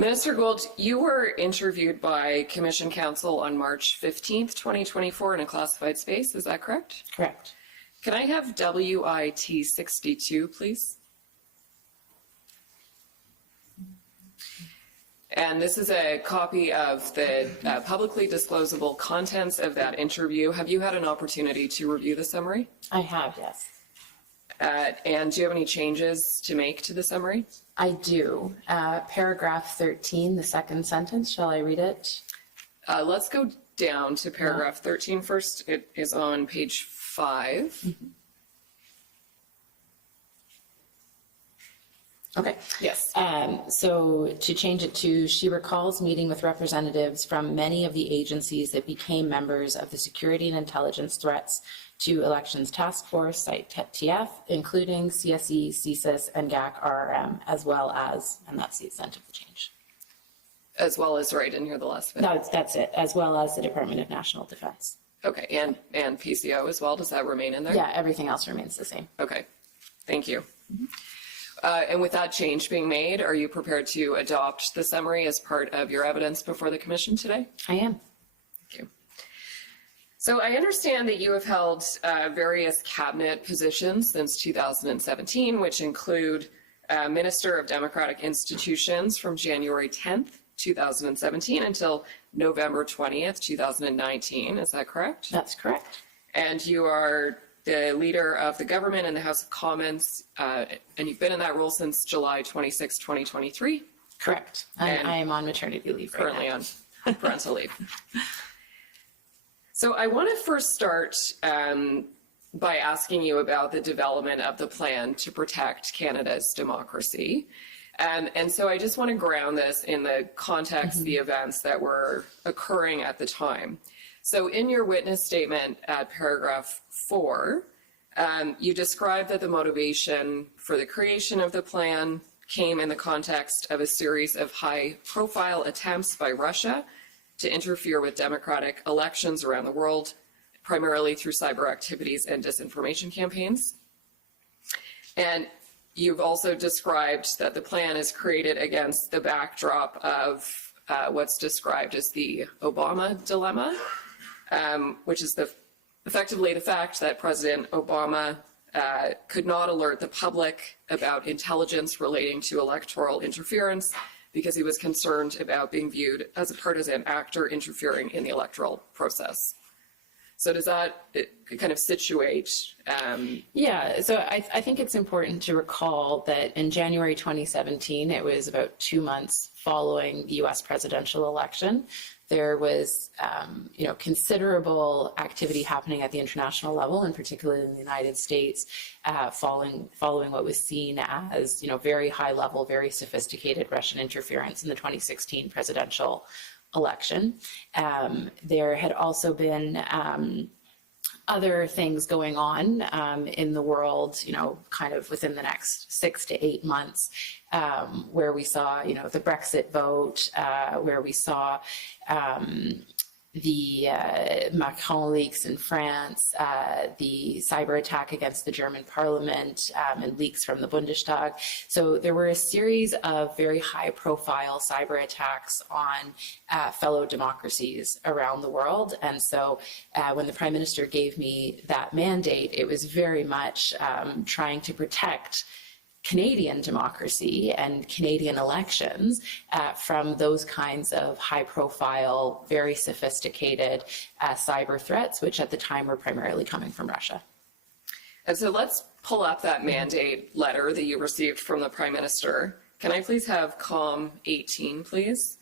Minister Gould, you were interviewed by Commission Counsel on March 15th, 2024 in a classified space. Is that correct? Correct. Can I have WIT 62, please? And this is a copy of the publicly disclosable contents of that interview. Have you had an opportunity to review the summary? I have, yes. And do you have any changes to make to the summary? I do. Paragraph 13, the second sentence, shall I read it? Let's go down to paragraph 13 first. It is on page 5. Mm-hmm. Okay. Yes. So to change it to, she recalls meeting with representatives from many of the agencies that became members of the Security and Intelligence Threats to Elections Task Force, TF, including CSE, CSIS, and GAC RRM, as well as, and that's the extent of the change. As well as, right, in here the last bit. No, that's it, as well as the Department of National Defense. Okay, and PCO as well, does that remain in there? Yeah, everything else remains the same. Okay, thank you. Mm-hmm. And with that change being made, are you prepared to adopt the summary as part of your evidence before the Commission today? I am. Thank you. So I understand that you have held various cabinet positions since 2017, which include Minister of Democratic Institutions from January 10th, 2017 until November 20th, 2019. Is that correct? That's correct. And you are the leader of the government in the House of Commons, and you've been in that role since July 26, 2023. Correct. And I am on maternity leave right currently now. on parental leave. So I want to first start by asking you about the development of the plan to protect Canada's democracy. And so I just want to ground this in the context of the events that were occurring at the time. So in your witness statement at paragraph 4, you described that the motivation for the creation of the plan came in the context of a series of high-profile attempts by Russia to interfere with democratic elections around the world, primarily through cyber activities and disinformation campaigns. And you've also described that the plan is created against the backdrop of what's described as the Obama dilemma, which is effectively the fact that President Obama could not alert the public about intelligence relating to electoral interference because he was concerned about being viewed as a partisan actor interfering in the electoral process. So does that kind of situate? Yeah, so I think it's important to recall that in January 2017, it was about 2 months following the U.S. presidential election. There was, considerable activity happening at the international level, and particularly in the United States, following what was seen as, very high level, very sophisticated Russian interference in the 2016 presidential election. There had also been other things going on in the world, kind of within the next 6 to 8 months, where we saw, the Brexit vote, where we saw the Macron leaks in France, the cyber attack against the German parliament, and leaks from the Bundestag. So there were a series of very high-profile cyber attacks on fellow democracies around the world. And so when the Prime Minister gave me that mandate, it was very much trying to protect Canadian democracy and Canadian elections from those kinds of high-profile, very sophisticated cyber threats, which at the time were primarily coming from Russia. And so let's pull up that mandate letter that you received from the Prime Minister. Can I please have COM 18, please?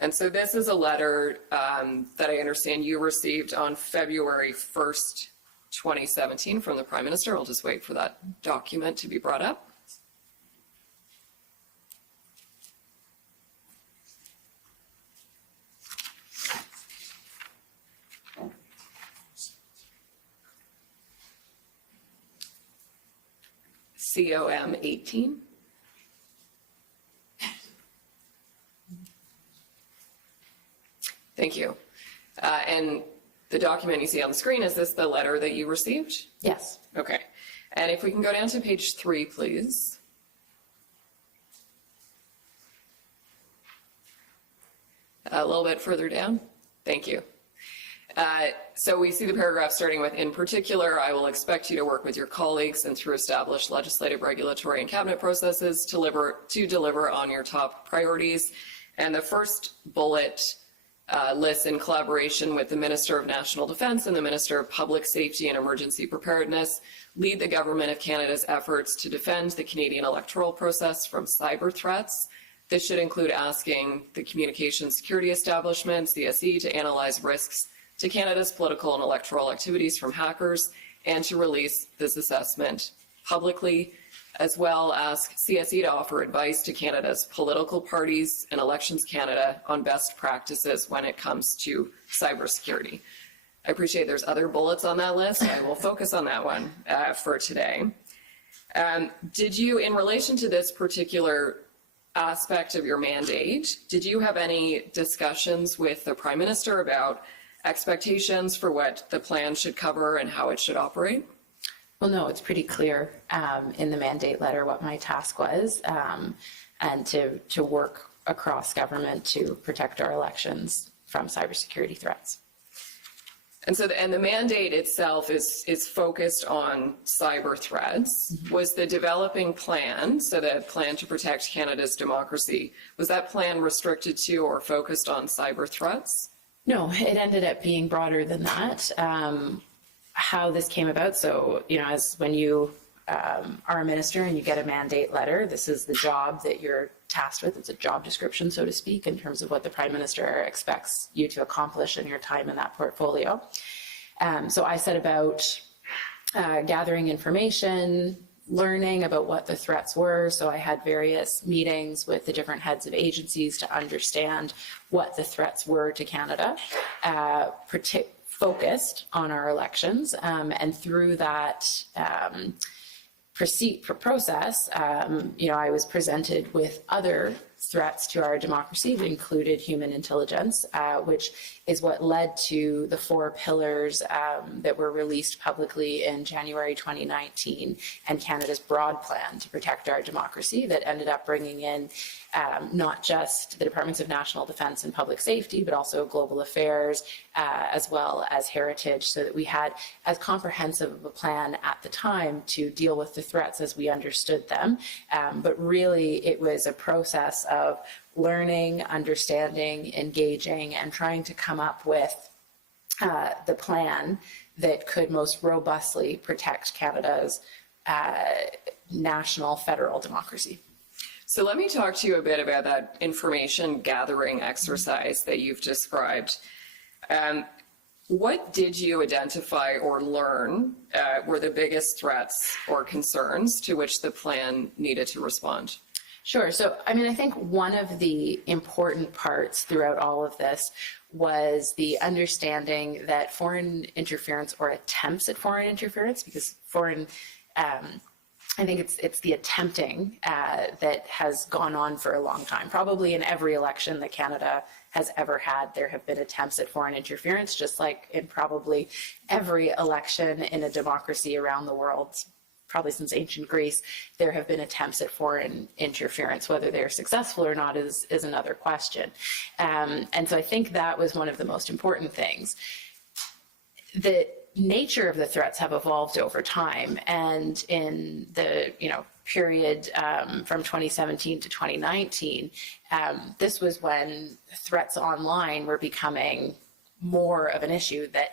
And so this is a letter that I understand you received on February 1st, 2017 from the Prime Minister. I'll just wait for that document to be brought up. COM 18. Thank you. And the document you see on the screen, is this the letter that you received? Yes. Okay. And if we can go down to page 3, please. A little bit further down. Thank you. So we see the paragraph starting with, in particular, I will expect you to work with your colleagues and through established legislative, regulatory, and cabinet processes to deliver on your top priorities. And the first bullet lists, in collaboration with the Minister of National Defence and the Minister of Public Safety and Emergency Preparedness, lead the Government of Canada's efforts to defend the Canadian electoral process from cyber threats. This should include asking the Communications Security Establishment, CSE, to analyze risks to Canada's political and electoral activities from hackers and to release this assessment publicly, as well as CSE to offer advice to Canada's political parties and Elections Canada on best practices when it comes to cybersecurity. I appreciate there's other bullets on that list. I will focus on that one for today. Did you, in relation to this particular aspect of your mandate, did you have any discussions with the Prime Minister about expectations for what the plan should cover and how it should operate? Well, no, it's pretty clear in the mandate letter what my task was, and to work across government to protect our elections from cybersecurity threats. And so, the mandate itself is focused on cyber threats. Mm-hmm. Was the developing plan, so the plan to protect Canada's democracy, was that plan restricted to or focused on cyber threats? No, it ended up being broader than that. How this came about, so, as when you are a minister and you get a mandate letter, this is the job that you're tasked with. It's a job description, so to speak, in terms of what the Prime Minister expects you to accomplish in your time in that portfolio. So I set about gathering information, learning about what the threats were. So I had various meetings with the different heads of agencies to understand what the threats were to Canada, focused on our elections, and through that process, I was presented with other threats to our democracy that included human intelligence, which is what led to the 4 pillars that were released publicly in January 2019 and Canada's broad plan to protect our democracy that ended up bringing in not just the Departments of National Defence and Public Safety, but also Global Affairs, as well as Heritage, so that we had as comprehensive of a plan at the time to deal with the threats as we understood them. But really, it was a process of learning, understanding, engaging, and trying to come up with the plan that could most robustly protect Canada's national federal democracy. So let me talk to you a bit about that information gathering exercise that you've described. What did you identify or learn were the biggest threats or concerns to which the plan needed to respond? Sure. So, I think one of the important parts throughout all of this was the understanding that foreign interference or attempts at foreign interference, because I think it's the attempting that has gone on for a long time. Probably in every election that Canada has ever had, there have been attempts at foreign interference, just like in probably every election in a democracy around the world. Probably since ancient Greece, there have been attempts at foreign interference. Whether they're successful or not is another question. And so I think that was one of the most important things. The nature of the threats have evolved over time, and in the period from 2017 to 2019, this was when threats online were becoming more of an issue that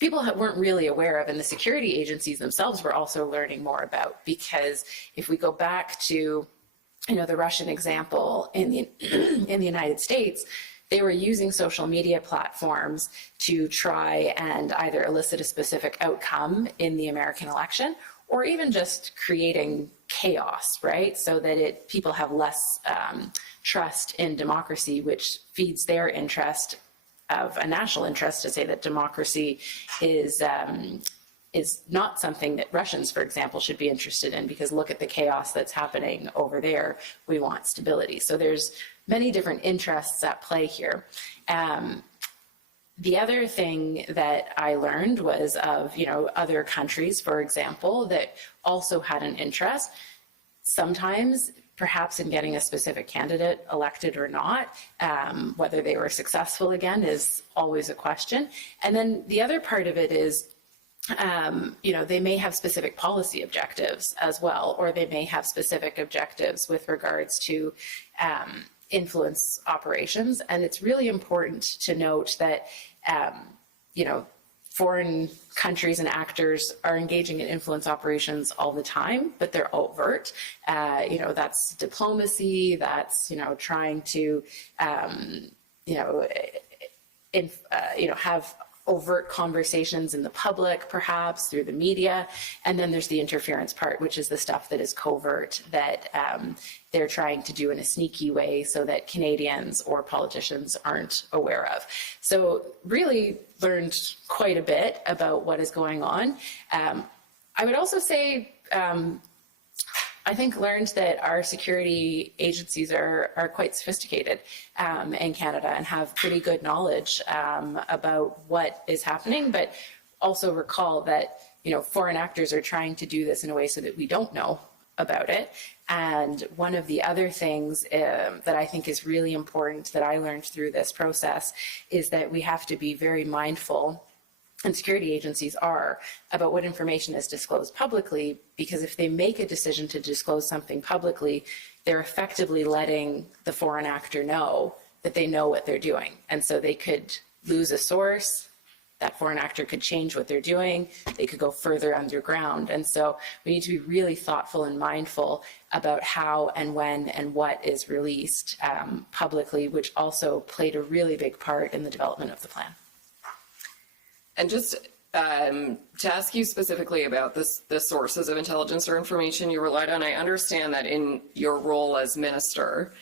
people weren't really aware of, and the security agencies themselves were also learning more about. Because if we go back to, the Russian example in the United States, they were using social media platforms to try and either elicit a specific outcome in the American election, or even just creating chaos, right? So that people have less trust in democracy, which feeds their interest of a national interest to say that democracy is not something that Russians, for example, should be interested in, because look at the chaos that's happening over there. We want stability. So there's many different interests at play here. The other thing that I learned was of, other countries, for example, that also had an interest. Sometimes perhaps in getting a specific candidate elected or not. Whether they were successful again is always a question. And then the other part of it is, they may have specific policy objectives as well, or they may have specific objectives with regards to influence operations. And it's really important to note that, foreign countries and actors are engaging in influence operations all the time, but they're overt. That's diplomacy, that's, trying to, have overt conversations in the public, perhaps through the media. And then there's the interference part, which is the stuff that is covert, that they're trying to do in a sneaky way so that Canadians or politicians aren't aware of. So really learned quite a bit about what is going on. I would also say, I think learned that our security agencies are quite sophisticated in Canada and have pretty good knowledge about what is happening, but also recall that, foreign actors are trying to do this in a way so that we don't know about it. And one of the other things that I think is really important that I learned through this process is that we have to be very mindful, and security agencies are, about what information is disclosed publicly, because if they make a decision to disclose something publicly, they're effectively letting the foreign actor know that they know what they're doing. And so they could lose a source, that foreign actor could change what they're doing, they could go further underground. And so we need to be really thoughtful and mindful about how and when and what is released publicly, which also played a really big part in the development of the plan. And just to ask you specifically about the sources of intelligence or information you relied on, I understand that in your role as minister,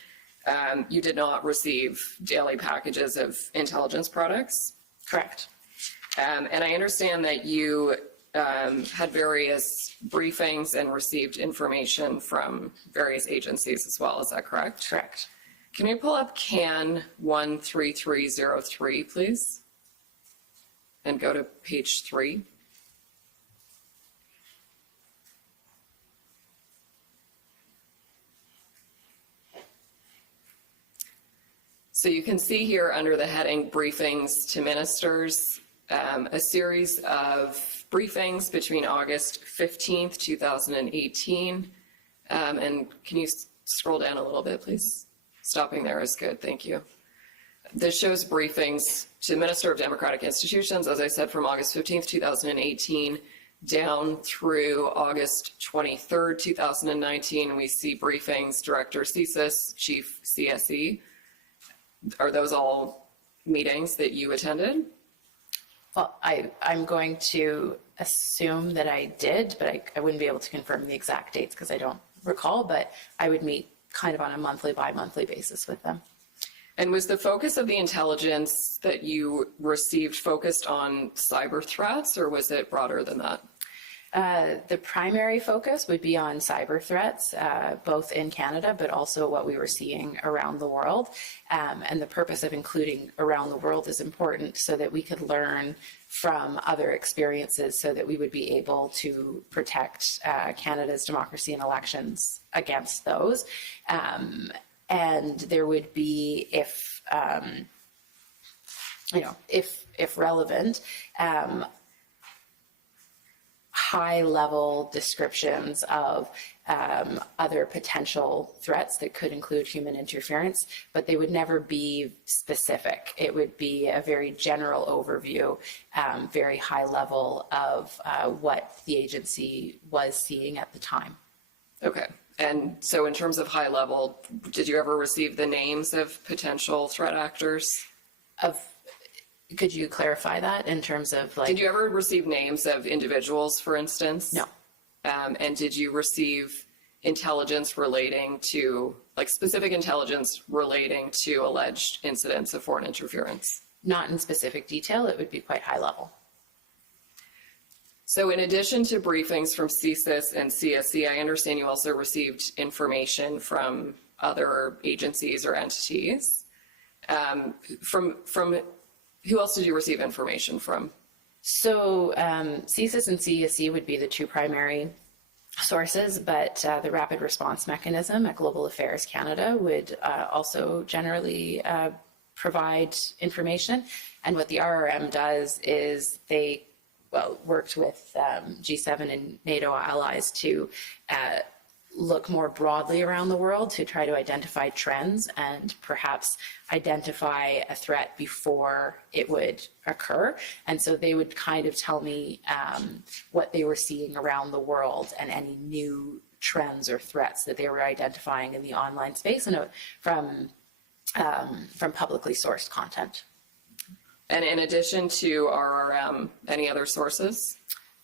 you did not receive daily packages of intelligence products. Correct. And I understand that you had various briefings and received information from various agencies as well. Is that correct? Correct. Can we pull up CAN 13303, please? And go to page 3. So you can see here under the heading Briefings to Ministers, a series of briefings between August 15th, 2018. And can you scroll down a little bit, please? Stopping there is good, thank you. This shows briefings to the Minister of Democratic Institutions, as I said, from August 15th, 2018, down through August 23rd, 2019. We see briefings, Director CSIS, Chief CSE. Are those all meetings that you attended? Well, I'm going to assume that I did, but I wouldn't be able to confirm the exact dates because I don't recall, but I would meet kind of on a monthly, bi-monthly basis with them. And was the focus of the intelligence that you received focused on cyber threats, or was it broader than that? The primary focus would be on cyber threats, both in Canada, but also what we were seeing around the world. And the purpose of including around the world is important so that we could learn from other experiences so that we would be able to protect Canada's democracy and elections against those. And there would be, if relevant, high-level descriptions of other potential threats that could include human interference, but they would never be specific. It would be a very general overview, very high level of what the agency was seeing at the time. Okay. And so in terms of high level, did you ever receive the names of potential threat actors? Could you clarify that in terms of like... Did you ever receive names of individuals, for instance? No. And did you receive intelligence relating to, like specific intelligence relating to alleged incidents of foreign interference? Not in specific detail. It would be quite high level. So in addition to briefings from CSIS and CSE, I understand you also received information from other agencies or entities. From who else did you receive information from? So CSIS and CSE would be the two primary sources, but the rapid response mechanism at Global Affairs Canada would also generally provide information. And what the RRM does is they worked with G7 and NATO allies to look more broadly around the world to try to identify trends and perhaps identify a threat before it would occur. And so they would kind of tell me what they were seeing around the world and any new trends or threats that they were identifying in the online space and from publicly sourced content. And in addition to RRM, any other sources?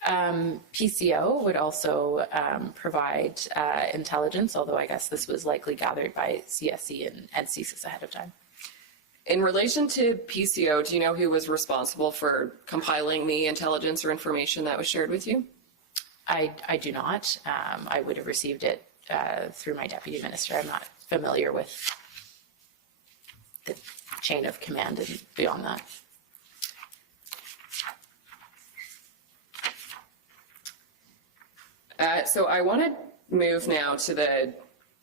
PCO would also provide intelligence, although I guess this was likely gathered by CSE and CSIS ahead of time. In relation to PCO, do you know who was responsible for compiling the intelligence or information that was shared with you? I do not. I would have received it through my deputy minister. I'm not familiar with the chain of command and beyond that. So I want to move now to the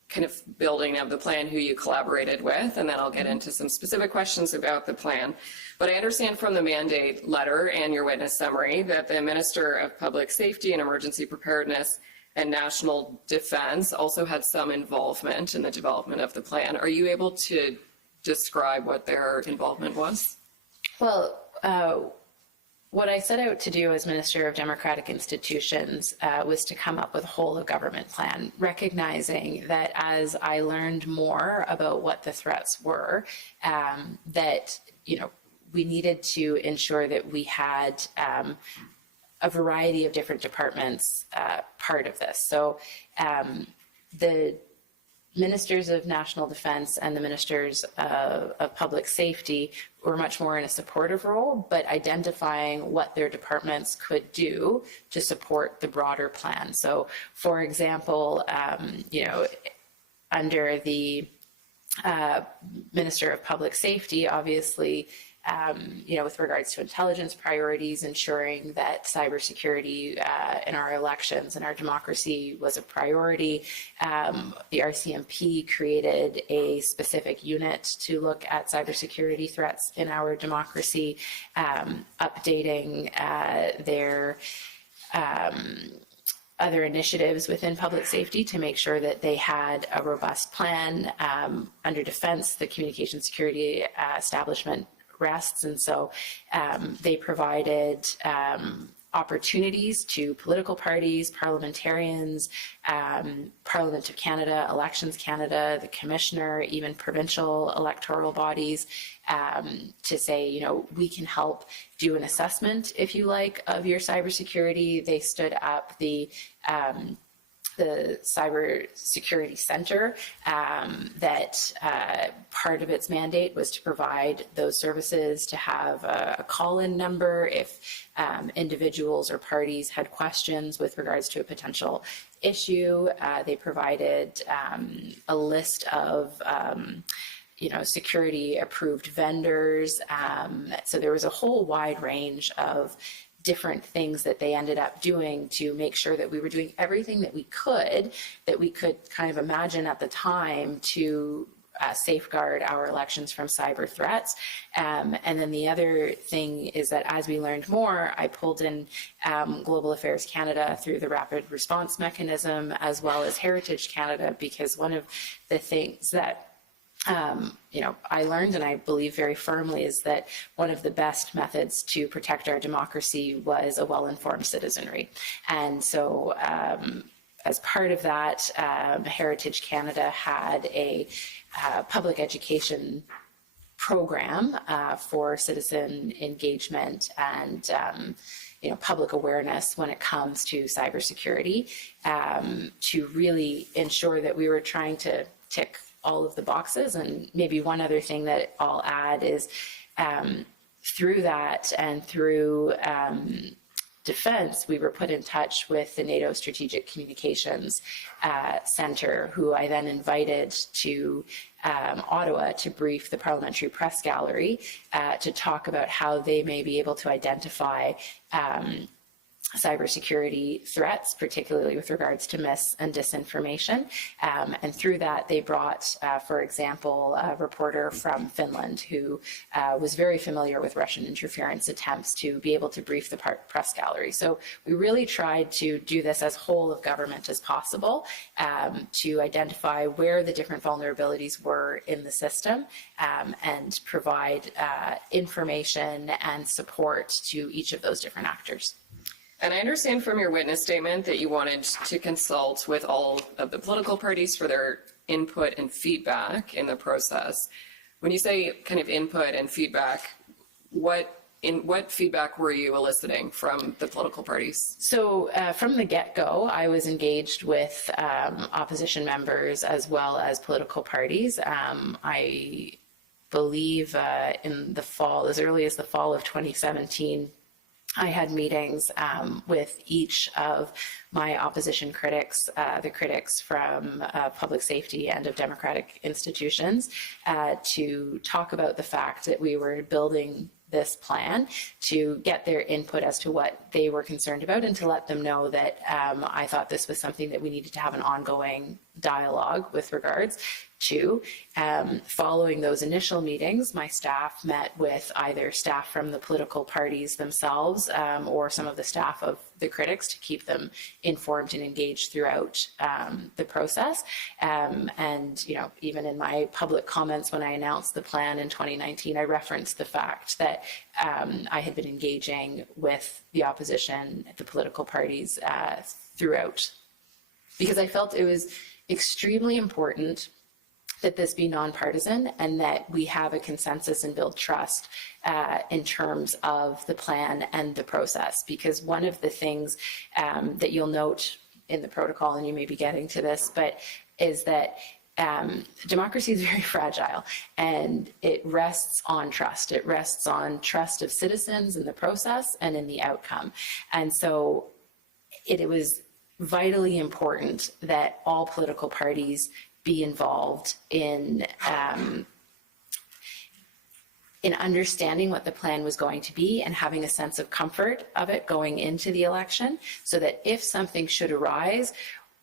kind of building of the plan, who you collaborated with, and then I'll get into some specific questions about the plan. But I understand from the mandate letter and your witness summary that the Minister of Public Safety and Emergency Preparedness and National Defense also had some involvement in the development of the plan. Are you able to describe what their involvement was? Well, what I set out to do as Minister of Democratic Institutions was to come up with a whole of government plan, recognizing that as I learned more about what the threats were, that, we needed to ensure that we had a variety of different departments part of this. So the ministers of national defense and the ministers of public safety were much more in a supportive role, but identifying what their departments could do to support the broader plan. So, for example, under the Minister of Public Safety, obviously, with regards to intelligence priorities, ensuring that cybersecurity in our elections and our democracy was a priority. The RCMP created a specific unit to look at cybersecurity threats in our democracy, updating their other initiatives within public safety to make sure that they had a robust plan. Under defense, the communication security establishment rests, and so they provided opportunities to political parties, parliamentarians, Parliament of Canada, Elections Canada, the Commissioner, even provincial electoral bodies, to say, we can help do an assessment, if you like, of your cybersecurity. They stood up the Cybersecurity Center that part of its mandate was to provide those services, to have a call-in number if individuals or parties had questions with regards to a potential issue. They provided a list of security approved vendors. So there was a whole wide range of different things that they ended up doing to make sure that we were doing everything that we could kind of imagine at the time to safeguard our elections from cyber threats. And then the other thing is that as we learned more, I pulled in Global Affairs Canada through the rapid response mechanism, as well as Heritage Canada, because one of the things that I learned, and I believe very firmly, is that one of the best methods to protect our democracy was a well-informed citizenry. And so as part of that, Heritage Canada had a public education program for citizen engagement and public awareness when it comes to cybersecurity, to really ensure that we were trying to tick all of the boxes. And maybe one other thing that I'll add is through that and through defense, we were put in touch with the NATO Strategic Communications Center, who I then invited to Ottawa to brief the Parliamentary Press Gallery to talk about how they may be able to identify cybersecurity threats, particularly with regards to mis and disinformation. And through that, they brought, for example, a reporter from Finland who was very familiar with Russian interference attempts to be able to brief the press gallery. So we really tried to do this as whole of government as possible, to identify where the different vulnerabilities were in the system, and provide information and support to each of those different actors. And I understand from your witness statement that you wanted to consult with all of the political parties for their input and feedback in the process. When you say kind of input and feedback, what feedback were you eliciting from the political parties? So from the get-go, I was engaged with opposition members as well as political parties. I believe in the fall, as early as the fall of 2017, I had meetings with each of my opposition critics, the critics from public safety and of democratic institutions, to talk about the fact that we were building this plan, to get their input as to what they were concerned about, and to let them know that I thought this was something that we needed to have an ongoing dialogue with regards to. Following those initial meetings, my staff met with either staff from the political parties themselves or some of the staff of the critics to keep them informed and engaged throughout the process. And, you know, even in my public comments when I announced the plan in 2019, I referenced the fact that I had been engaging with the opposition, the political parties throughout, because I felt it was extremely important that this be nonpartisan and that we have a consensus and build trust in terms of the plan and the process. Because one of the things that you'll note in the protocol, and you may be getting to this, but is that democracy is very fragile, and it rests on trust. It rests on trust of citizens in the process and in the outcome. And so it was vitally important that all political parties be involved in understanding what the plan was going to be and having a sense of comfort of it going into the election, so that if something should arise,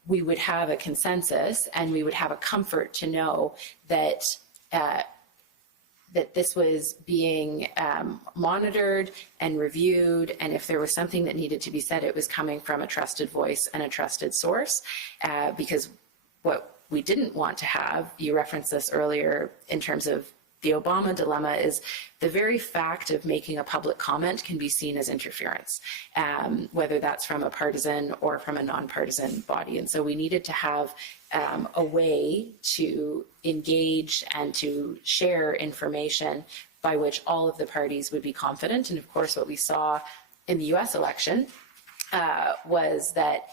we would have a consensus and we would have a comfort to know that that this was being monitored and reviewed, and if there was something that needed to be said, it was coming from a trusted voice and a trusted source. Because what we didn't want to have, you referenced this earlier in terms of the Obama dilemma, is the very fact of making a public comment can be seen as interference, whether that's from a partisan or from a nonpartisan body. And so we needed to have a way to engage and to share information by which all of the parties would be confident. And of course, what we saw in the US election was that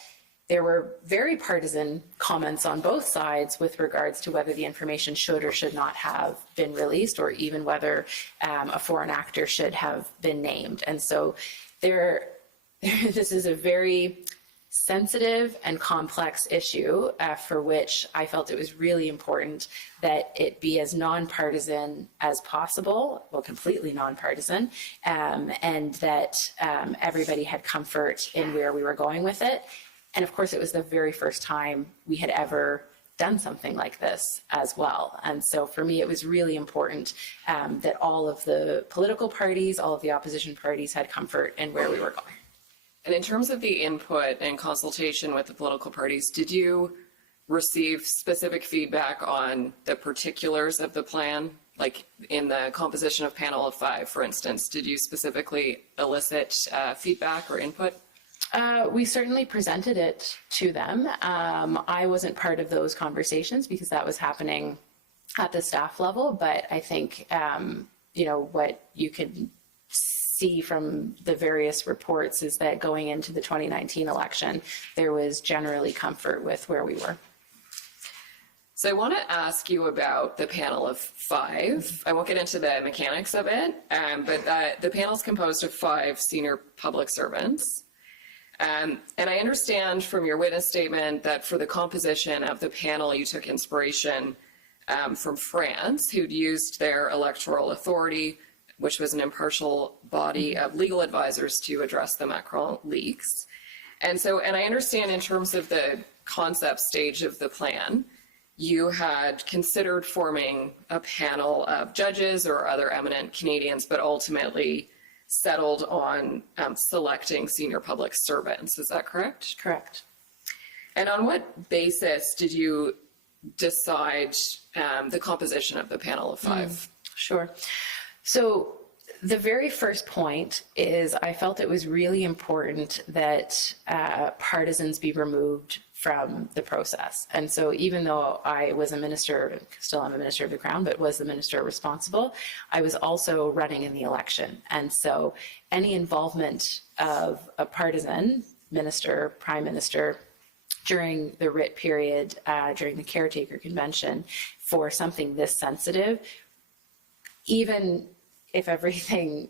there were very partisan comments on both sides with regards to whether the information should or should not have been released, or even whether a foreign actor should have been named. And so this is a very sensitive and complex issue for which I felt it was really important that it be as nonpartisan as possible, well, completely nonpartisan, and that everybody had comfort in where we were going with it. And of course, it was the very first time we had ever done something like this as well. And so for me, it was really important that all of the political parties, all of the opposition parties had comfort in where we were going. And in terms of the input and consultation with the political parties, did you receive specific feedback on the particulars of the plan? Like in the composition of panel of 5, for instance, did you specifically elicit feedback or input? We certainly presented it to them. I wasn't part of those conversations because that was happening at the staff level, but I think, you know, what you can see from the various reports is that going into the 2019 election, there was generally comfort with where we were. So I want to ask you about the panel of 5. I won't get into the mechanics of it, but the panel is composed of 5 senior public servants. And I understand from your witness statement that for the composition of the panel, you took inspiration from France, who'd used their electoral authority which was an impartial body of legal advisors to address the Macron leaks. And I understand in terms of the concept stage of the plan, you had considered forming a panel of judges or other eminent Canadians, but ultimately settled on selecting senior public servants. Is that correct? Correct. And on what basis did you decide the composition of the panel of five? Sure. So the very first point is I felt it was really important that partisans be removed from the process. And so even though I was a minister, still am a minister of the Crown, but was the minister responsible, I was also running in the election. And so any involvement of a partisan, minister, prime minister, during the writ period, during the caretaker convention, for something this sensitive, even if everything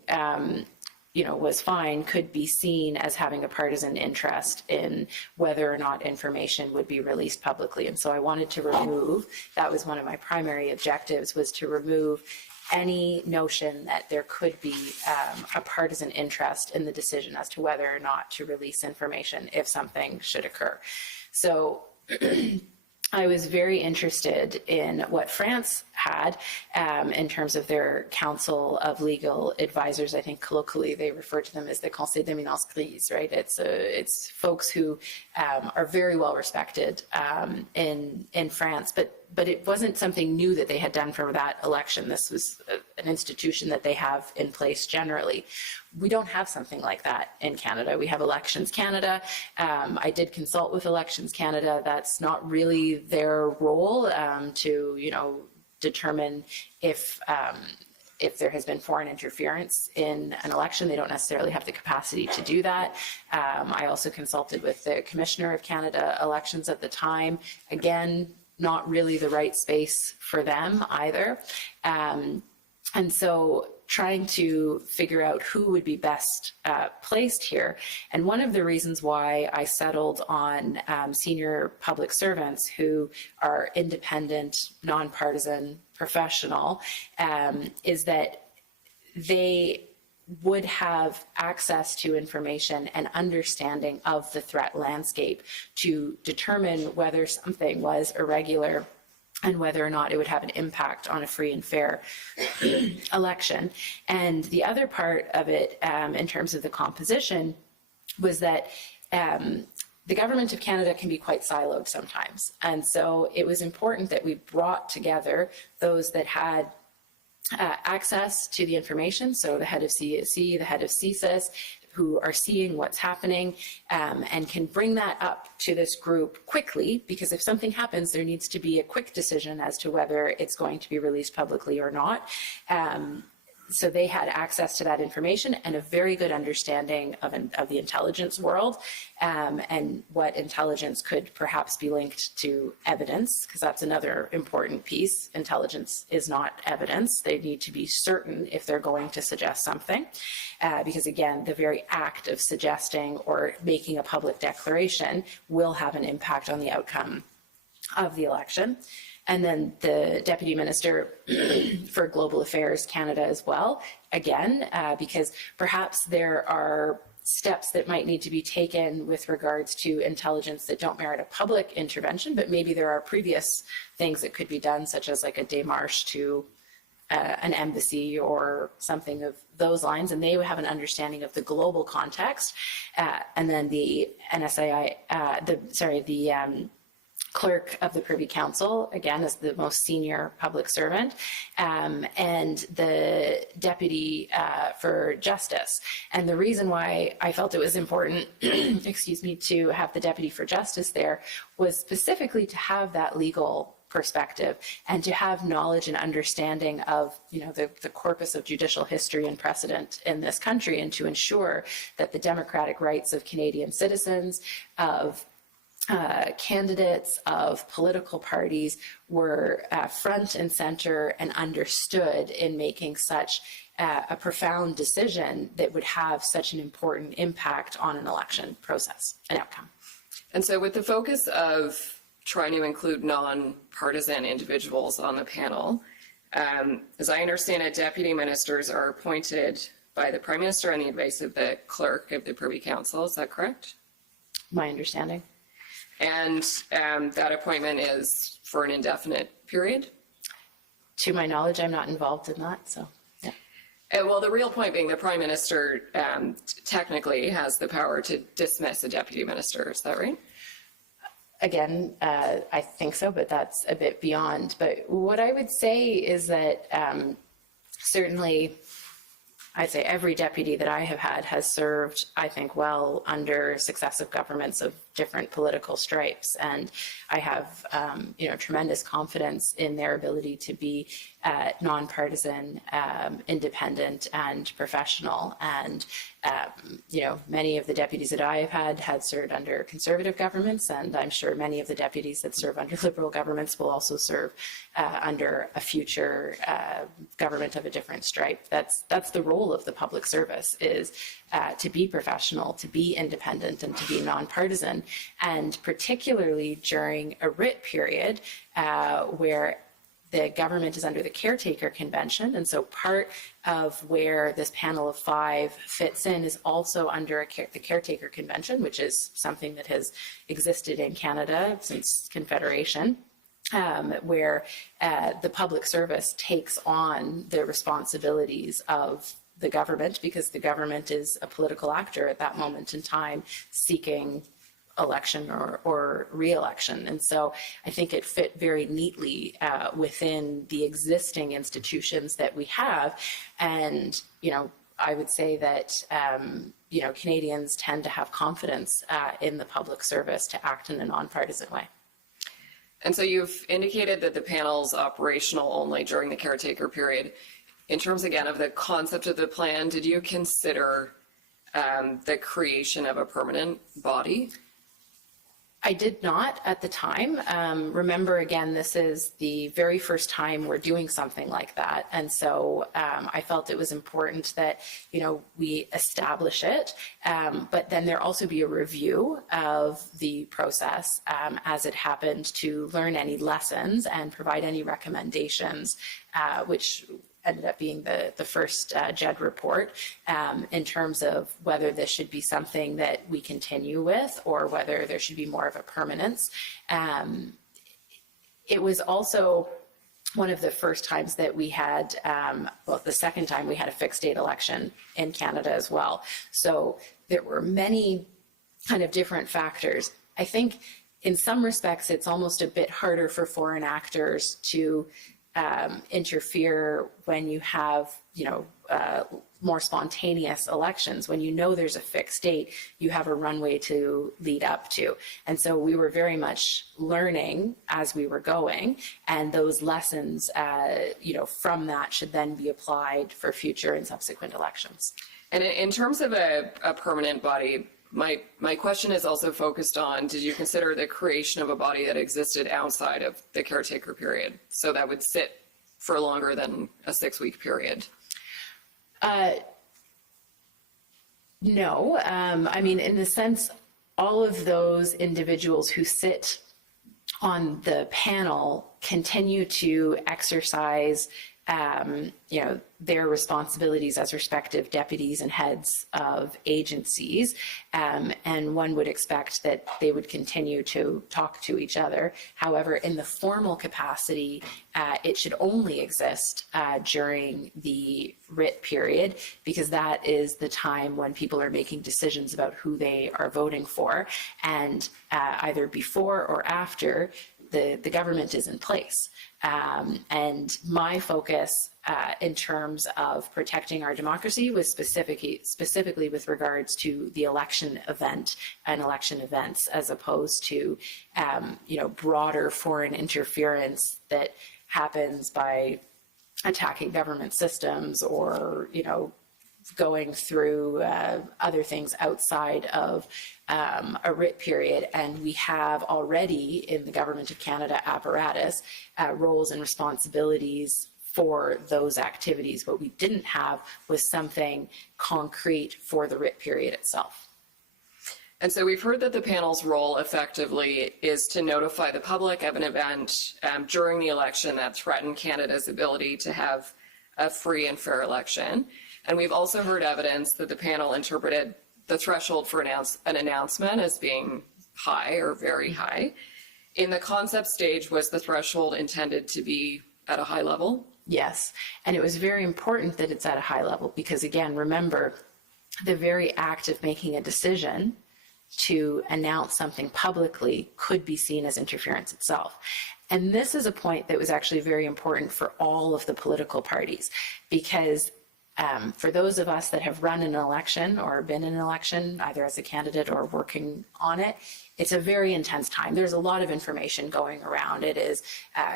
was fine, could be seen as having a partisan interest in whether or not information would be released publicly. And so I wanted to remove, that was one of my primary objectives, was to remove any notion that there could be a partisan interest in the decision as to whether or not to release information if something should occur. So I was very interested in what France had in terms of their Council of Legal Advisors. I think colloquially they refer to them as the Conseil d'Eminence Grise, right? It's folks who are very well respected in France, but it wasn't something new that they had done for that election. This was an institution that they have in place generally. We don't have something like that in Canada. We have Elections Canada. I did consult with Elections Canada. That's not really their role to, determine if there has been foreign interference in an election. They don't necessarily have the capacity to do that. I also consulted with the Commissioner of Canada Elections at the time. Again, not really the right space for them either. And so trying to figure out who would be best placed here. And one of the reasons why I settled on senior public servants who are independent, nonpartisan, professional, is that they would have access to information and understanding of the threat landscape to determine whether something was irregular and whether or not it would have an impact on a free and fair election. And the other part of it, in terms of the composition, was that the government of Canada can be quite siloed sometimes. And so it was important that we brought together those that had access to the information, so the head of CSC, the head of CSIS, who are seeing what's happening and can bring that up to this group quickly, because if something happens, there needs to be a quick decision as to whether it's going to be released publicly or not. So they had access to that information and a very good understanding of the intelligence world and what intelligence could perhaps be linked to evidence, because that's another important piece. Intelligence is not evidence. They need to be certain if they're going to suggest something, because again, the very act of suggesting or making a public declaration will have an impact on the outcome of the election. And then the Deputy Minister for Global Affairs Canada as well, again, because perhaps there are steps that might need to be taken with regards to intelligence that don't merit a public intervention, but maybe there are previous things that could be done, such as like a démarche to an embassy or something of those lines, and they would have an understanding of the global context. And then the NSAI, the clerk of the Privy Council, again, is the most senior public servant, and the deputy for justice. And the reason why I felt it was important, excuse me, to have the deputy for justice there was specifically to have that legal perspective and to have knowledge and understanding of, the corpus of judicial history and precedent in this country, and to ensure that the democratic rights of Canadian citizens, of candidates, of political parties were front and center and understood in making such a profound decision that would have such an important impact on an election process and outcome. And so with the focus of trying to include non-partisan individuals on the panel, As I understand it, deputy ministers are appointed by the Prime Minister on the advice of the clerk of the Privy Council. Is that correct? My understanding. And that appointment is for an indefinite period? To my knowledge, I'm not involved in that, so, yeah. Well, the real point being the Prime Minister technically has the power to dismiss a deputy minister. Is that right? Again, I think so, but that's a bit beyond. But what I would say is that certainly, I'd say every deputy that I have had has served, I think, well under successive governments of different political stripes. And I have, tremendous confidence in their ability to be nonpartisan, independent, and professional. And, many of the deputies that I have had served under conservative governments, and I'm sure many of the deputies that serve under liberal governments will also serve under a future government of a different stripe. That's the role of the public service, is to be professional, to be independent, and to be nonpartisan. And particularly during a writ period where the government is under the Caretaker Convention, and so part of where this panel of 5 fits in is also under the Caretaker Convention, which is something that has existed in Canada since Confederation. Where the public service takes on the responsibilities of the government, because the government is a political actor at that moment in time seeking election or re-election. And so I think it fit very neatly within the existing institutions that we have. And, I would say that, Canadians tend to have confidence in the public service to act in a nonpartisan way. And so you've indicated that the panel's operational only during the caretaker period. In terms, again, of the concept of the plan, did you consider the creation of a permanent body? I did not at the time. Remember, again, this is the very first time we're doing something like that. And so I felt it was important that, we establish it, but then there also be a review of the process as it happened, to learn any lessons and provide any recommendations, which ended up being the first JED report, in terms of whether this should be something that we continue with or whether there should be more of a permanence. It was also one of the first times that we had, the second time we had a fixed date election in Canada as well. So there were many kind of different factors. I think in some respects, it's almost a bit harder for foreign actors to interfere when you have, more spontaneous elections. When there's a fixed date, you have a runway to lead up to. And so we were very much learning as we were going, and those lessons, from that should then be applied for future and subsequent elections. And in terms of a permanent body, my question is also focused on, did you consider the creation of a body that existed outside of the caretaker period, so that would sit for longer than a 6-week period? No. In the sense, all of those individuals who sit on the panel continue to exercise their responsibilities as respective deputies and heads of agencies, and one would expect that they would continue to talk to each other. However, in the formal capacity, it should only exist during the writ period, because that is the time when people are making decisions about who they are voting for, and either before or after the government is in place. And my focus in terms of protecting our democracy was specifically with regards to the election event and election events, as opposed to broader foreign interference that happens by attacking government systems or going through other things outside of a writ period. And we have already in the Government of Canada apparatus roles and responsibilities for those activities. What we didn't have was something concrete for the writ period itself. And so we've heard that the panel's role effectively is to notify the public of an event during the election that threatened Canada's ability to have a free and fair election. And we've also heard evidence that the panel interpreted the threshold for an announcement as being high or very high. In the concept stage, was the threshold intended to be at a high level? Yes, and it was very important that it's at a high level because, again, remember, the very act of making a decision to announce something publicly could be seen as interference itself. And this is a point that was actually very important for all of the political parties because for those of us that have run an election or been in an election, either as a candidate or working on it, it's a very intense time. There's a lot of information going around. It is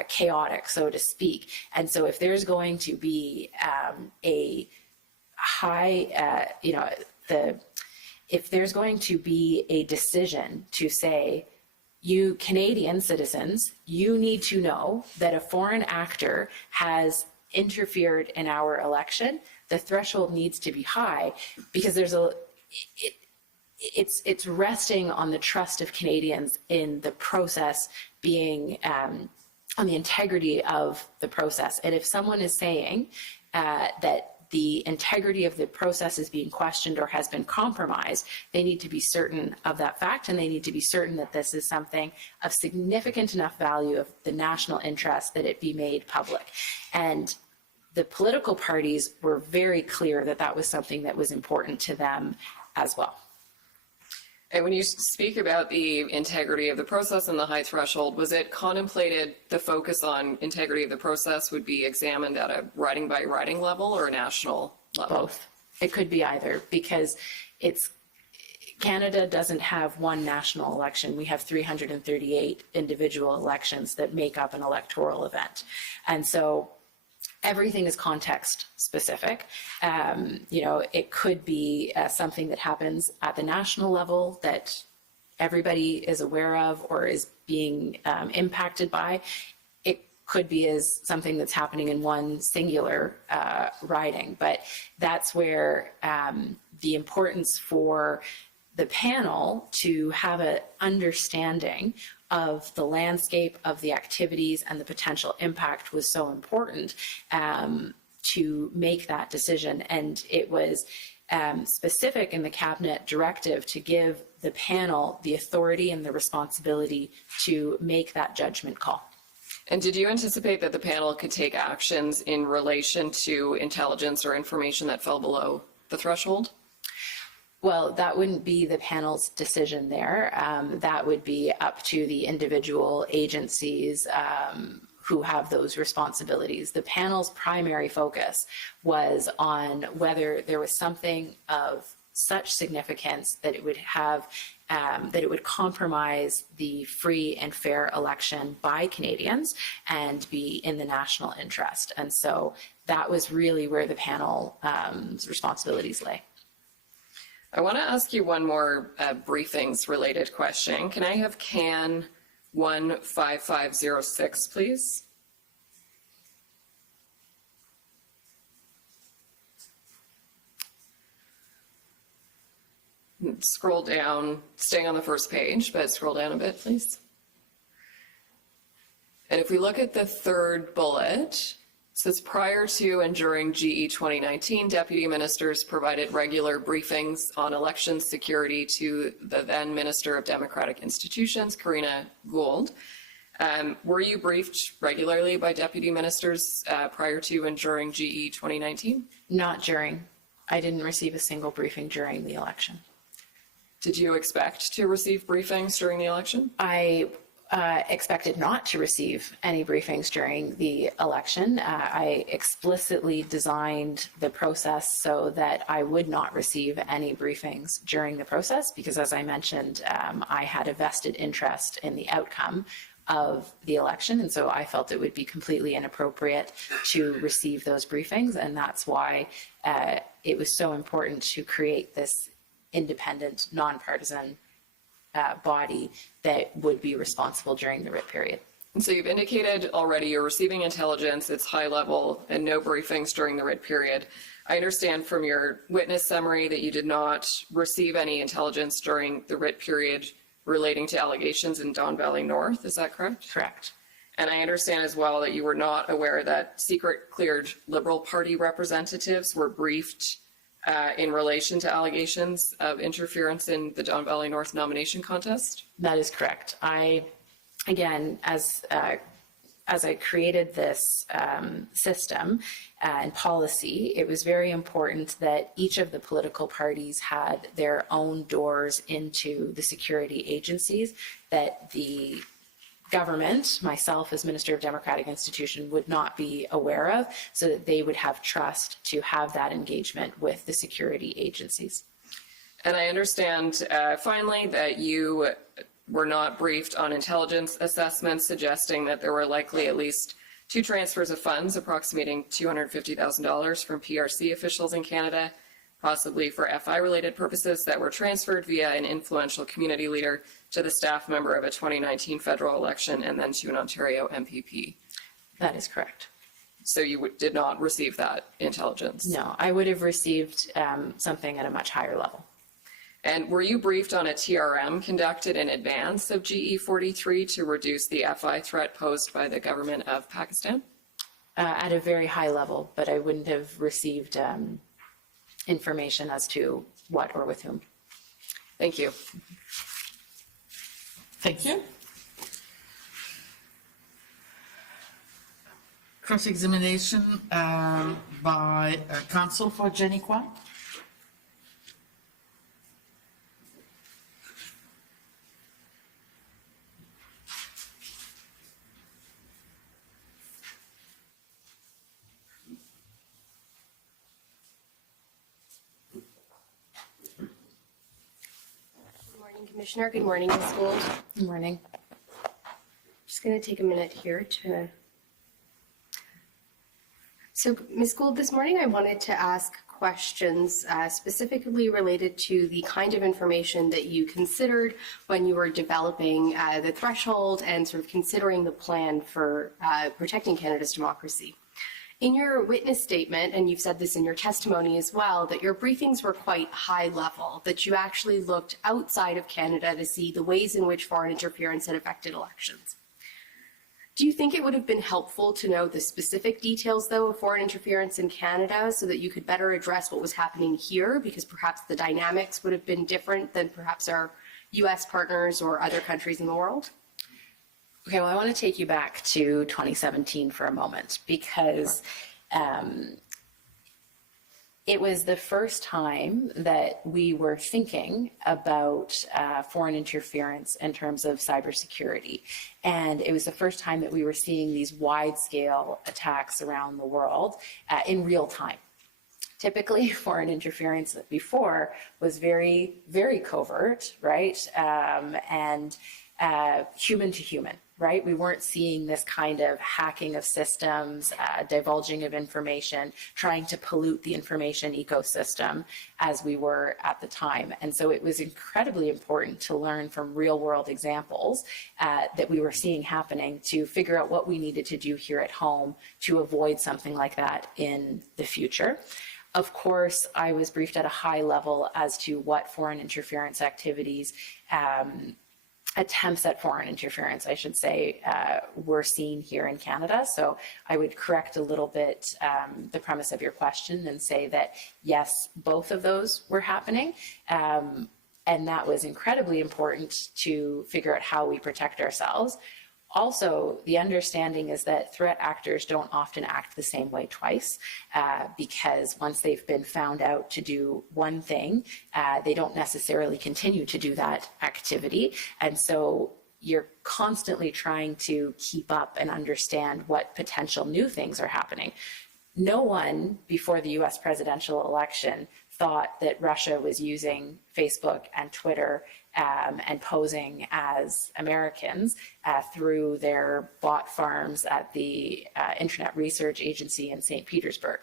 chaotic, so to speak. And so if there's going to be a high, if there's going to be a decision to say, you Canadian citizens, you need to know that a foreign actor has interfered in our election, the threshold needs to be high because there's it's resting on the trust of Canadians in the process being, on the integrity of the process. And if someone is saying that the integrity of the process is being questioned or has been compromised, they need to be certain of that fact, and they need to be certain that this is something of significant enough value of the national interest that it be made public. And the political parties were very clear that that was something that was important to them as well. And when you speak about the integrity of the process and the high threshold, was it contemplated the focus on integrity of the process would be examined at a riding by riding level or a national level? Both. It could be either because Canada doesn't have one national election. We have 338 individual elections that make up an electoral event. And so everything is context specific. It could be something that happens at the national level that everybody is aware of or is being impacted by. It could be as something that's happening in one singular riding, but that's where the importance for the panel to have an understanding of the landscape of the activities and the potential impact was so important to make that decision. And it was specific in the cabinet directive to give the panel the authority and the responsibility to make that judgment call. And did you anticipate that the panel could take actions in relation to intelligence or information that fell below the threshold? Well, that wouldn't be the panel's decision there. That would be up to the individual agencies who have those responsibilities. The panel's primary focus was on whether there was something of such significance that it would have, that it would compromise the free and fair election by Canadians and be in the national interest. And so that was really where the panel's responsibilities lay. I want to ask you one more briefings related question. Can I have CAN 15506, please? Scroll down, staying on the first page, but scroll down a bit, please. And if we look at the third bullet, it says prior to and during GE 2019, deputy ministers provided regular briefings on election security to the then Minister of Democratic Institutions, Karina Gould. Were you briefed regularly by deputy ministers prior to and during GE 2019? Not during. I didn't receive a single briefing during the election. Did you expect to receive briefings during the election? I expected not to receive any briefings during the election. I explicitly designed the process so that I would not receive any briefings during the process because, as I mentioned, I had a vested interest in the outcome of the election, and so I felt it would be completely inappropriate to receive those briefings, and that's why it was so important to create this independent, nonpartisan body that would be responsible during the writ period. And so you've indicated already you're receiving intelligence, it's high level, and no briefings during the writ period. I understand from your witness summary that you did not receive any intelligence during the writ period relating to allegations in Don Valley North. Is that correct? Correct. And I understand as well that you were not aware that secret cleared Liberal Party representatives were briefed in relation to allegations of interference in the Don Valley North nomination contest? That is correct. Again, as I created this system and policy, it was very important that each of the political parties had their own doors into the security agencies that the government, myself as Minister of Democratic Institution, would not be aware of, so that they would have trust to have that engagement with the security agencies. And I understand, finally, that you were not briefed on intelligence assessments suggesting that there were likely at least 2 transfers of funds approximating $250,000 from PRC officials in Canada, possibly for FI-related purposes, that were transferred via an influential community leader to the staff member of a 2019 federal election and then to an Ontario MPP. That is correct. So you did not receive that intelligence? No, I would have received something at a much higher level. And were you briefed on a TRM conducted in advance of GE 43 to reduce the FI threat posed by the government of Pakistan? At a very high level, but I wouldn't have received information as to what or with whom. Thank you. Thank you. Cross-examination by counsel for Jenny Kwan. Commissioner. Good morning, Ms. Gould. Good morning. Just going to take a minute here to... So, Ms. Gould, this morning I wanted to ask questions specifically related to the kind of information that you considered when you were developing the threshold and sort of considering the plan for protecting Canada's democracy. In your witness statement, and you've said this in your testimony as well, that your briefings were quite high level, that you actually looked outside of Canada to see the ways in which foreign interference had affected elections. Do you think it would have been helpful to know the specific details, though, of foreign interference in Canada so that you could better address what was happening here, because perhaps the dynamics would have been different than perhaps our U.S. partners or other countries in the world? Okay, well, I want to take you back to 2017 for a moment, because it was the first time that we were thinking about foreign interference in terms of cybersecurity. And it was the first time that we were seeing these wide-scale attacks around the world in real time. Typically, foreign interference before was very, very covert, right? And human to human, right? We weren't seeing this kind of hacking of systems, divulging of information, trying to pollute the information ecosystem as we were at the time. And so it was incredibly important to learn from real world examples that we were seeing happening to figure out what we needed to do here at home to avoid something like that in the future. Of course, I was briefed at a high level as to what foreign interference activities attempts at foreign interference, I should say, were seen here in Canada. So I would correct a little bit the premise of your question and say that, yes, both of those were happening. And that was incredibly important to figure out how we protect ourselves. Also, the understanding is that threat actors don't often act the same way twice, because once they've been found out to do one thing, they don't necessarily continue to do that activity. And so you're constantly trying to keep up and understand what potential new things are happening. No one before the US presidential election thought that Russia was using Facebook and Twitter and posing as Americans through their bot farms at the Internet Research Agency in St. Petersburg.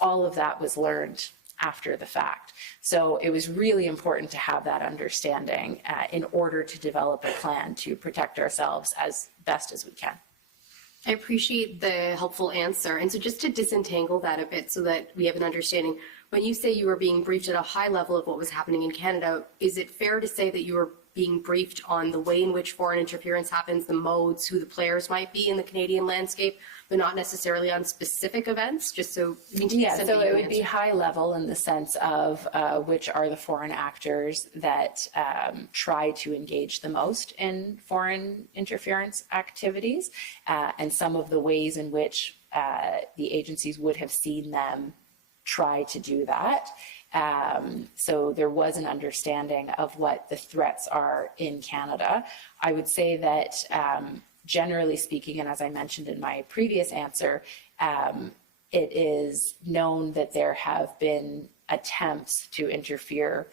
All of that was learned after the fact. So it was really important to have that understanding in order to develop a plan to protect ourselves as best as we can. I appreciate the helpful answer. And so just to disentangle that a bit so that we have an understanding, when you say you were being briefed at a high level of what was happening in Canada, is it fair to say that you were being briefed on the way in which foreign interference happens, the modes, who the players might be in the Canadian landscape, but not necessarily on specific events? Just so, so it would be high level in the sense of which are the foreign actors that try to engage the most in foreign interference activities, and some of the ways in which the agencies would have seen them try to do that. So there was an understanding of what the threats are in Canada. I would say that generally speaking, and as I mentioned in my previous answer, it is known that there have been attempts to interfere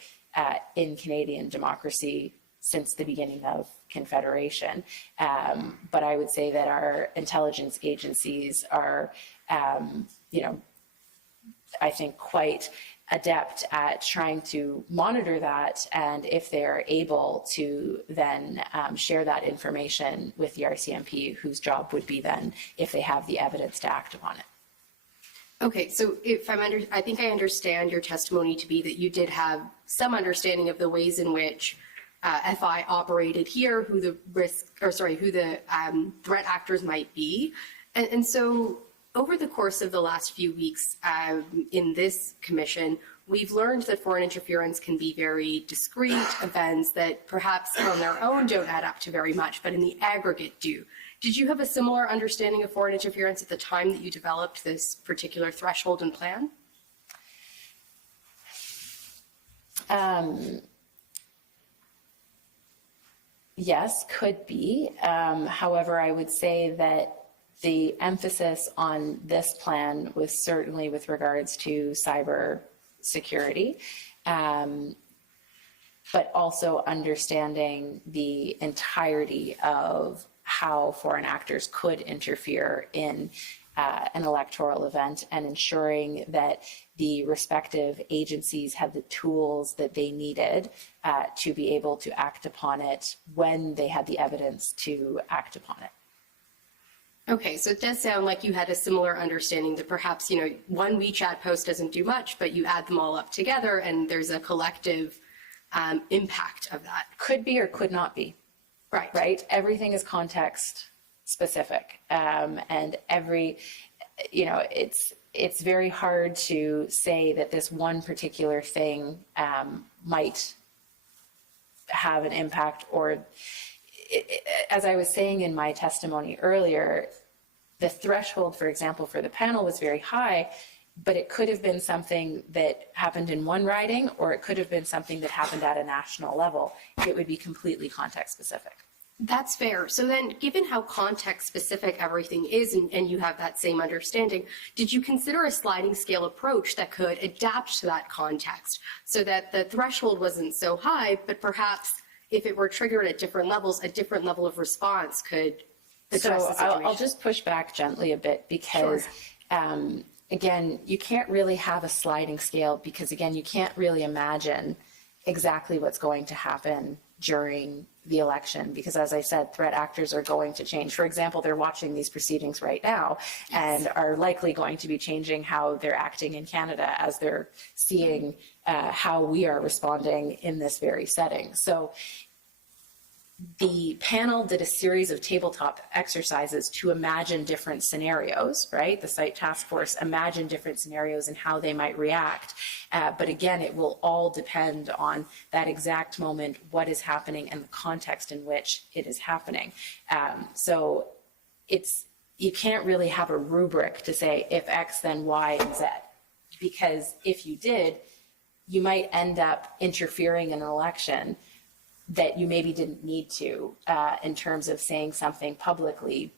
in Canadian democracy since the beginning of Confederation. But I would say that our intelligence agencies are, I think, quite adept at trying to monitor that, and if they're able to then share that information with the RCMP, whose job would be then, if they have the evidence, to act upon it. Okay, so if I think I understand your testimony to be that you did have some understanding of the ways in which FI operated here, who the threat actors might be, and so over the course of the last few weeks in this commission, we've learned that foreign interference can be very discrete events that perhaps on their own don't add up to very much, but in the aggregate do. Did you have a similar understanding of foreign interference at the time that you developed this particular threshold and plan? Yes, could be. However, I would say that the emphasis on this plan was certainly with regards to cyber security, but also understanding the entirety of how foreign actors could interfere in an electoral event, and ensuring that the respective agencies had the tools that they needed to be able to act upon it when they had the evidence to act upon it. Okay, so it does sound like you had a similar understanding that perhaps, one WeChat post doesn't do much, but you add them all up together and there's a collective impact of that. Could be or could not be. Right. Right? Everything is context specific. And it's very hard to say that this one particular thing might have an impact, or as I was saying in my testimony earlier, the threshold, for example, for the panel was very high, but it could have been something that happened in one riding, or it could have been something that happened at a national level. It would be completely context specific. That's fair. So then, given how context specific everything is, and you have that same understanding, did you consider a sliding scale approach that could adapt to that context so that the threshold wasn't so high, but perhaps if it were triggered at different levels, a different level of response could address the situation? I'll just push back gently a bit because, again, you can't really have a sliding scale because, again, you can't really imagine exactly what's going to happen during the election because, as I said, threat actors are going to change. For example, they're watching these proceedings right now and are likely going to be changing how they're acting in Canada as they're seeing how we are responding in this very setting. So the panel did a series of tabletop exercises to imagine different scenarios, right? The site task force imagined different scenarios and how they might react. But again, it will all depend on that exact moment, what is happening, and the context in which it is happening. So you can't really have a rubric to say if X, then Y and Z, because if you did, you might end up interfering in an election that you maybe didn't need to in terms of saying something publicly,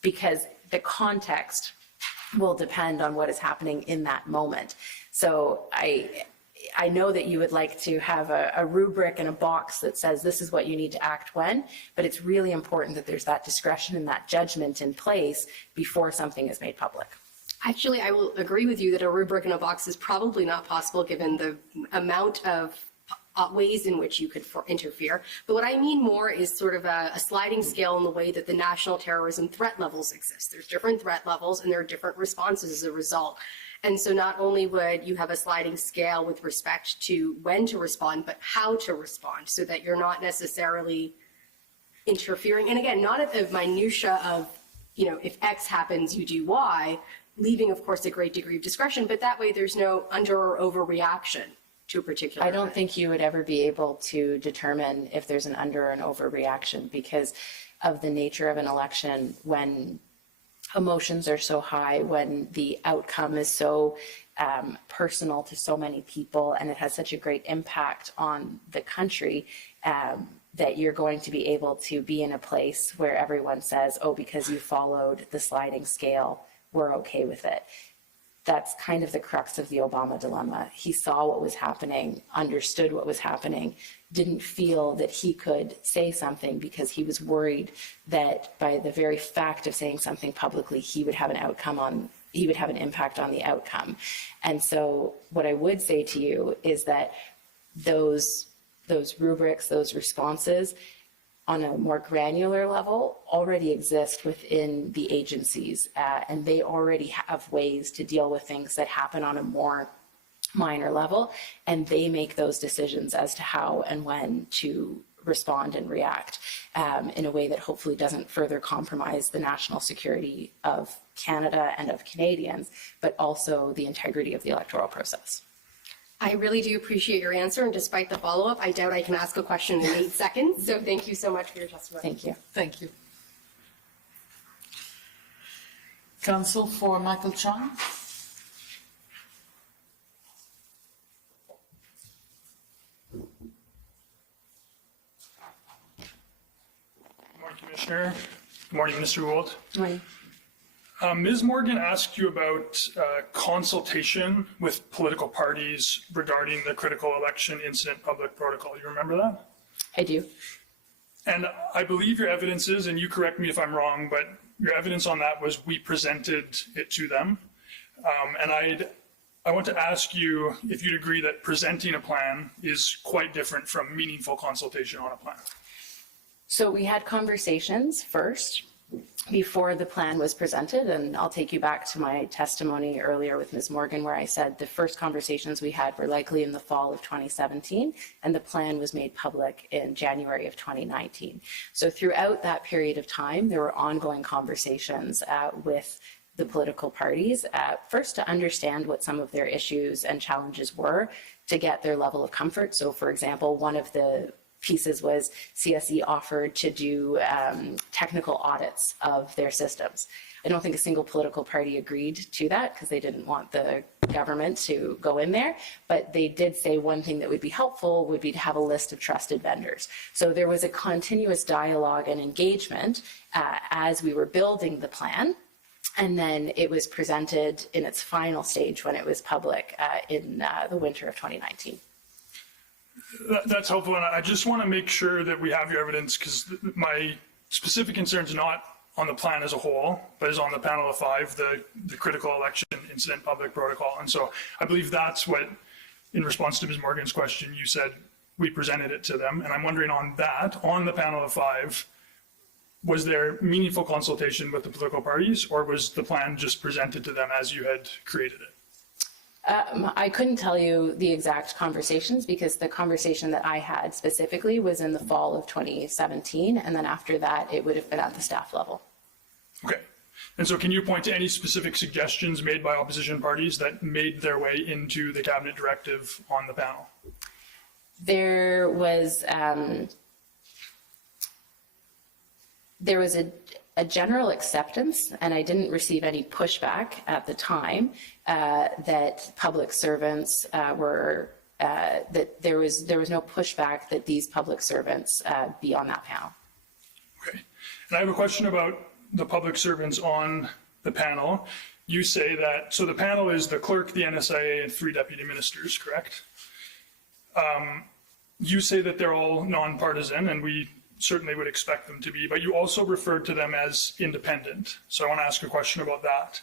because the context will depend on what is happening in that moment. So I know that you would like to have a rubric and a box that says this is what you need to act when, but it's really important that there's that discretion and that judgment in place before something is made public. Actually, I will agree with you that a rubric in a box is probably not possible given the amount of ways in which you could interfere. But what I mean more is sort of a sliding scale in the way that the national terrorism threat levels exist. There's different threat levels and there are different responses as a result. And so not only would you have a sliding scale with respect to when to respond, but how to respond so that you're not necessarily interfering. And again, not at the minutia of, if X happens, you do Y, leaving, of course, a great degree of discretion, but that way there's no under or overreaction to a particular I don't event. think you would ever be able to determine if there's an under or an overreaction because of the nature of an election when emotions are so high, when the outcome is so personal to so many people and it has such a great impact on the country that you're going to be able to be in a place where everyone says, oh, because you followed the sliding scale, we're okay with it. That's kind of the crux of the Obama dilemma. He saw what was happening, understood what was happening, didn't feel that he could say something because he was worried that by the very fact of saying something publicly, he would have an impact on the outcome. And so what I would say to you is that those rubrics, those responses, on a more granular level already exist within the agencies, and they already have ways to deal with things that happen on a more minor level, and they make those decisions as to how and when to respond and react in a way that hopefully doesn't further compromise the national security of Canada and of Canadians, but also the integrity of the electoral process. I really do appreciate your answer, and despite the follow-up, I doubt I can ask a question in 8 seconds, so thank you so much for your testimony. Thank you. Thank you. Counsel for Michael Chong. Good morning, Commissioner. Good morning, Minister Gould. Morning. Ms. Morgan asked you about consultation with political parties regarding the critical election incident public protocol. You remember that? I do. And I believe your evidence is, and you correct me if I'm wrong, but your evidence on that was we presented it to them. And I want to ask you if you'd agree that presenting a plan is quite different from meaningful consultation on a plan. So we had conversations first before the plan was presented, and I'll take you back to my testimony earlier with Ms. Morgan where I said the first conversations we had were likely in the fall of 2017 and the plan was made public in January of 2019. So throughout that period of time there were ongoing conversations with the political parties, first to understand what some of their issues and challenges were, to get their level of comfort. So for example, one of the pieces was CSE offered to do technical audits of their systems. I don't think a single political party agreed to that because they didn't want the government to go in there, but they did say one thing that would be helpful would be to have a list of trusted vendors. So there was a continuous dialogue and engagement as we were building the plan, and then it was presented in its final stage when it was public in the winter of 2019. That's helpful, and I just want to make sure that we have your evidence because my specific concern is not on the plan as a whole, but is on the panel of 5, the critical election incident public protocol. And so I believe that's what, in response to Ms. Morgan's question, you said we presented it to them. And I'm wondering on that, on the panel of 5, was there meaningful consultation with the political parties, or was the plan just presented to them as you had created it? I couldn't tell you the exact conversations because the conversation that I had specifically was in the fall of 2017, and then after that it would have been at the staff level. Okay. And so can you point to any specific suggestions made by opposition parties that made their way into the cabinet directive on the panel? There was a general acceptance, and I didn't receive any pushback at the time, that public servants that there was no pushback that these public servants be on that panel. Okay. And I have a question about the public servants on the panel. You say that, so the panel is the clerk, the NSIA, and 3 deputy ministers, correct? You say that they're all nonpartisan, and we certainly would expect them to be, but you also referred to them as independent. So I want to ask a question about that.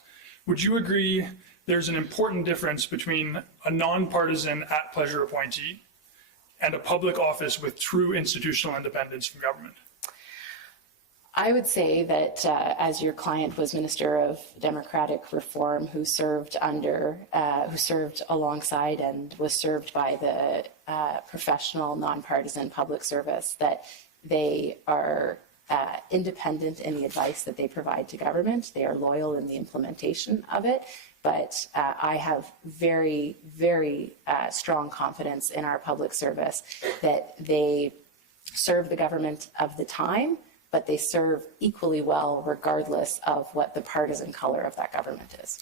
would you agree there's an important difference between a nonpartisan at-pleasure appointee and a public office with true institutional independence from government? I would say that as your client was Minister of Democratic Reform, who served alongside and was served by the professional, nonpartisan public service, that they are independent in the advice that they provide to government. They are loyal in the implementation of it. But I have very, very strong confidence in our public service that they serve the government of the time, but they serve equally well regardless of what the partisan color of that government is.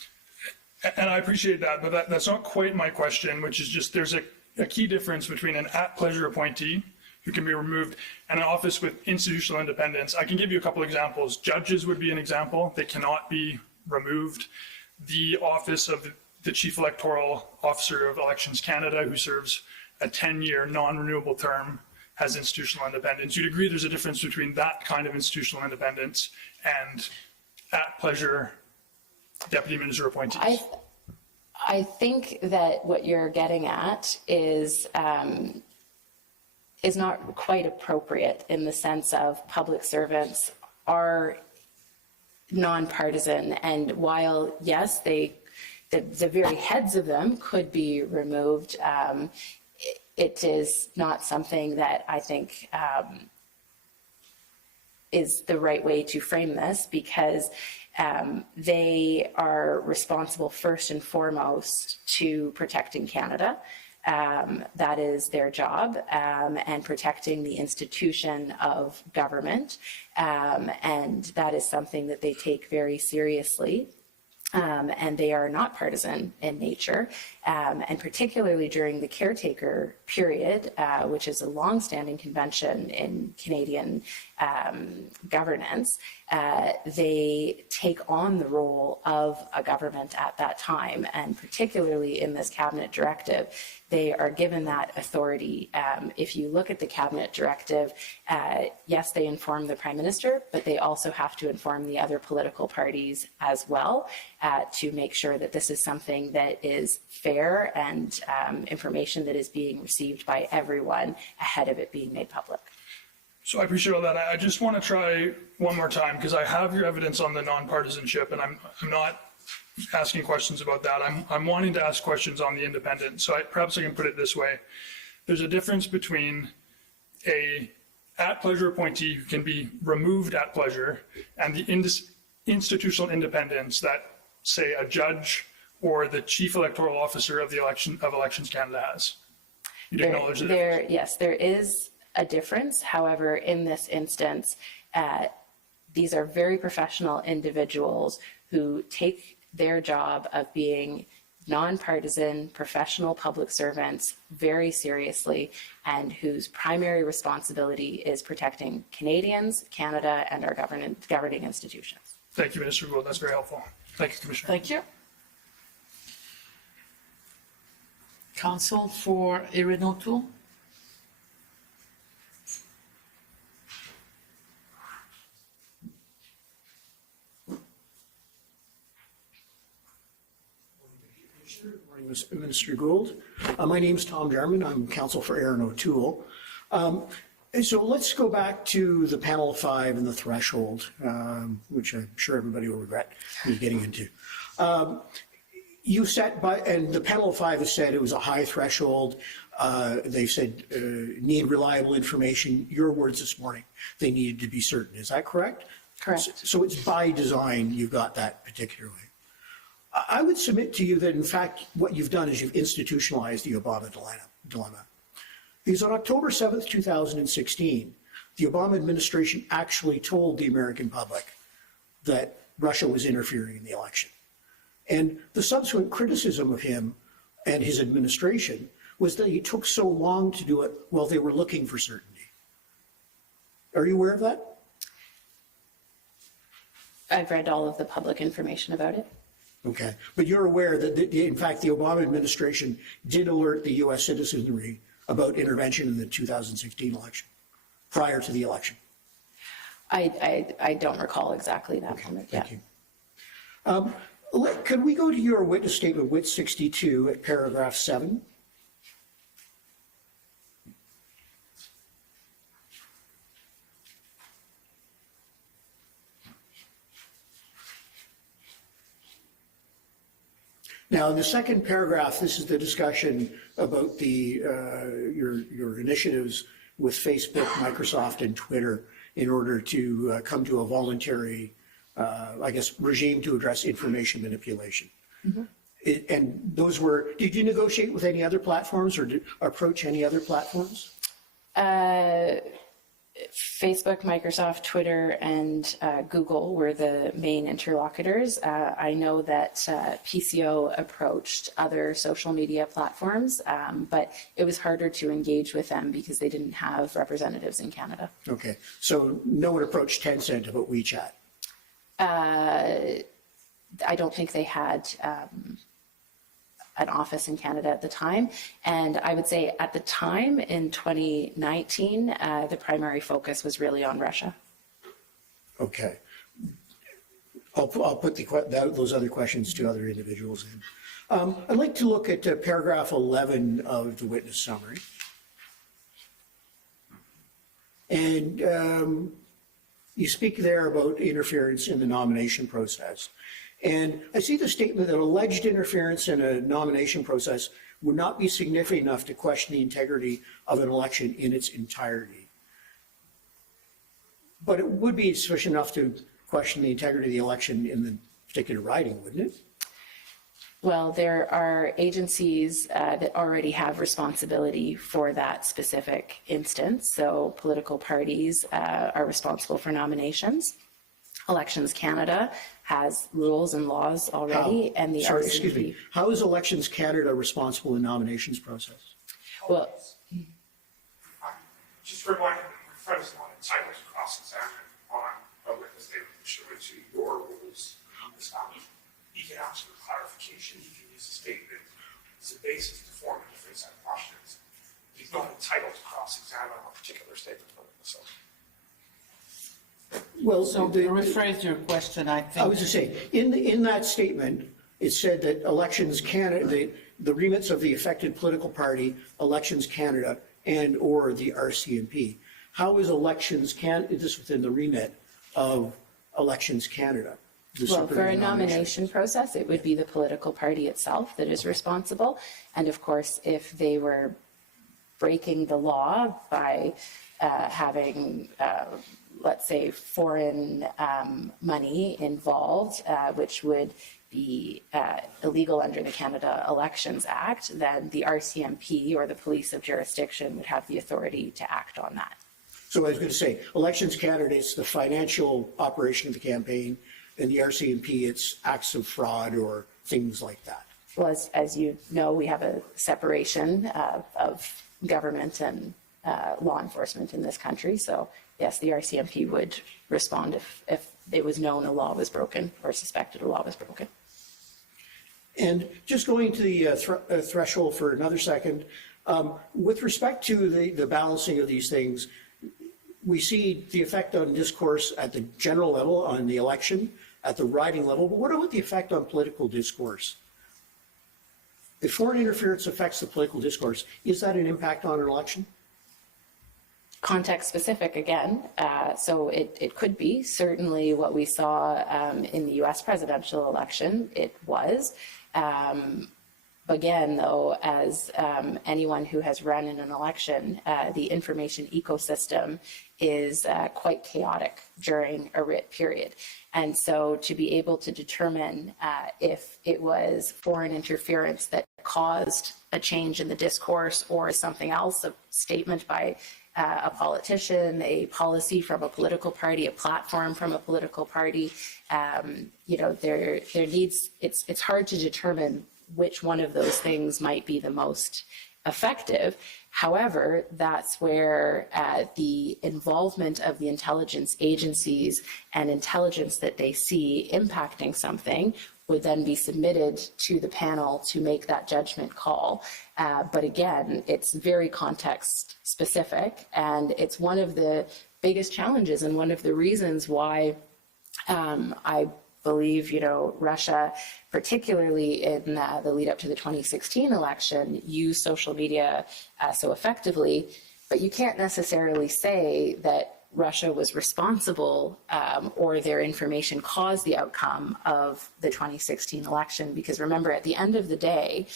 And I appreciate that, but that's not quite my question, which is just there's a key difference between an at-pleasure appointee who can be removed and an office with institutional independence. I can give you a couple examples. Judges would be an example. They cannot be removed. The office of the Chief Electoral Officer of Elections Canada, who serves a 10-year non-renewable term, has institutional independence. You'd agree there's a difference between that kind of institutional independence and at-pleasure deputy minister appointees? I think that what you're getting at is not quite appropriate in the sense of public servants are nonpartisan, and while yes, the very heads of them could be removed, it is not something that I think is the right way to frame this, because they are responsible first and foremost to protecting Canada. That is their job, and protecting the institution of government. And that is something that they take very seriously. And they are not partisan in nature, and particularly during the caretaker period, which is a long-standing convention in Canadian governance, they take on the role of a government at that time, and particularly in this cabinet directive, they are given that authority. If you look at the cabinet directive, yes, they inform the Prime Minister, but they also have to inform the other political parties as well, to make sure that this is something that is fair and information that is being received by everyone ahead of it being made public. So I appreciate all that. I just want to try one more time, because I have your evidence on the nonpartisanship, and I'm not asking questions about that. I'm wanting to ask questions on the independent. So perhaps I can put it this way. There's a difference between a at-pleasure appointee who can be removed at pleasure and the institutional independence that, say, a judge or the Chief Electoral Officer of Elections Canada has. You'd acknowledge that? Yes, there is a difference. However, in this instance, these are very professional individuals who take their job of being nonpartisan, professional public servants very seriously, and whose primary responsibility is protecting Canadians, Canada, and our governing institutions. Thank you, Minister Gould. That's very helpful. Thank you, Commissioner. Thank you. Counsel for Erin O'Toole. Minister Gould. My name is Tom Jarman. I'm counsel for Erin O'Toole. So let's go back to the panel of 5 and the threshold, which I'm sure everybody will regret me getting into. You set and the panel of 5 has said it was a high threshold. They said need reliable information. Your words this morning, they needed to be certain. Is that correct? Correct. So it's by design you've got that particularly. I would submit to you that, in fact, what you've done is you've institutionalized the Obama dilemma. Because on October 7th, 2016, the Obama administration actually told the American public that Russia was interfering in the election. And the subsequent criticism of him and his administration was that he took so long to do it while they were looking for certainty. Are you aware of that? I've read all of the public information about it. Okay, but you're aware that, in fact, the Obama administration did alert the U.S. citizenry about intervention in the 2016 election, prior to the election? I don't recall exactly that moment. Thank you. Could we go to your witness statement, wit 62 at paragraph 7? Now, in the second paragraph, this is the discussion about the your initiatives with Facebook, Microsoft, and Twitter in order to come to a voluntary, I guess, regime to address information manipulation. And those were, did you negotiate with any other platforms or approach any other platforms? Facebook, Microsoft, Twitter, and Google were the main interlocutors. I know that PCO approached other social media platforms, but it was harder to engage with them because they didn't have representatives in Canada. Okay, so no one approached Tencent about WeChat? I don't think they had an office in Canada at the time. And I would say at the time in 2019, the primary focus was really on Russia. Okay. I'll put those other questions to other individuals in. I'd like to look at paragraph 11 of the witness summary. And you speak there about interference in the nomination process. And I see the statement that alleged interference in a nomination process would not be significant enough to question the integrity of an election in its entirety. But it would be sufficient enough to question the integrity of the election in the particular riding, wouldn't it? Well, there are agencies that already have responsibility for that specific instance. So political parties are responsible for nominations. Elections Canada has rules and laws already, and the Sorry, RCMP. excuse me. How is Elections Canada responsible in nominations process? Well, Just remind me, my friend is not entitled to cross-examine on a witness statement pursuant to your rules on this matter. He can ask for clarification, he can use a statement as a basis to form a different set of questions. He's not entitled to cross-examine on a particular statement from the witness. Well, So to rephrase your question, I think. I was just saying, in that statement, it said that Elections Canada, the remits of the affected political party, Elections Canada, and or the RCMP. How is Elections Canada, is this within the remit of Elections Canada? well, for a nomination process, it would be the political party itself that is responsible. And of course, if they were breaking the law by having, let's say, foreign money involved, which would be illegal under the Canada Elections Act, then the RCMP or the police of jurisdiction would have the authority to act on that. So I was going to say, Elections Canada, it's the financial operation of the campaign, and the RCMP, it's acts of fraud or things like that. Well, as you know, we have a separation of government and law enforcement in this country. So yes, the RCMP would respond if it was known a law was broken or suspected a law was broken. And just going to the threshold for another second, with respect to the balancing of these things, we see the effect on discourse at the general level on the election, at the riding level, but what about the effect on political discourse? If foreign interference affects the political discourse, is that an impact on an election? Context specific again, so it could be. Certainly what we saw in the US presidential election, it was. Again, though, as anyone who has run in an election, the information ecosystem is quite chaotic during a writ period. And so to be able to determine if it was foreign interference that caused a change in the discourse or something else, a statement by a politician, a policy from a political party, a platform from a political party, there needs, it's hard to determine which one of those things might be the most effective. However, that's where the involvement of the intelligence agencies and intelligence that they see impacting something would then be submitted to the panel to make that judgment call. But again, it's very context specific, and it's one of the biggest challenges and one of the reasons why I believe, Russia, particularly in the lead up to the 2016 election, used social media so effectively. But you can't necessarily say that Russia was responsible or their information caused the outcome of the 2016 election. Because remember, at the end of the day,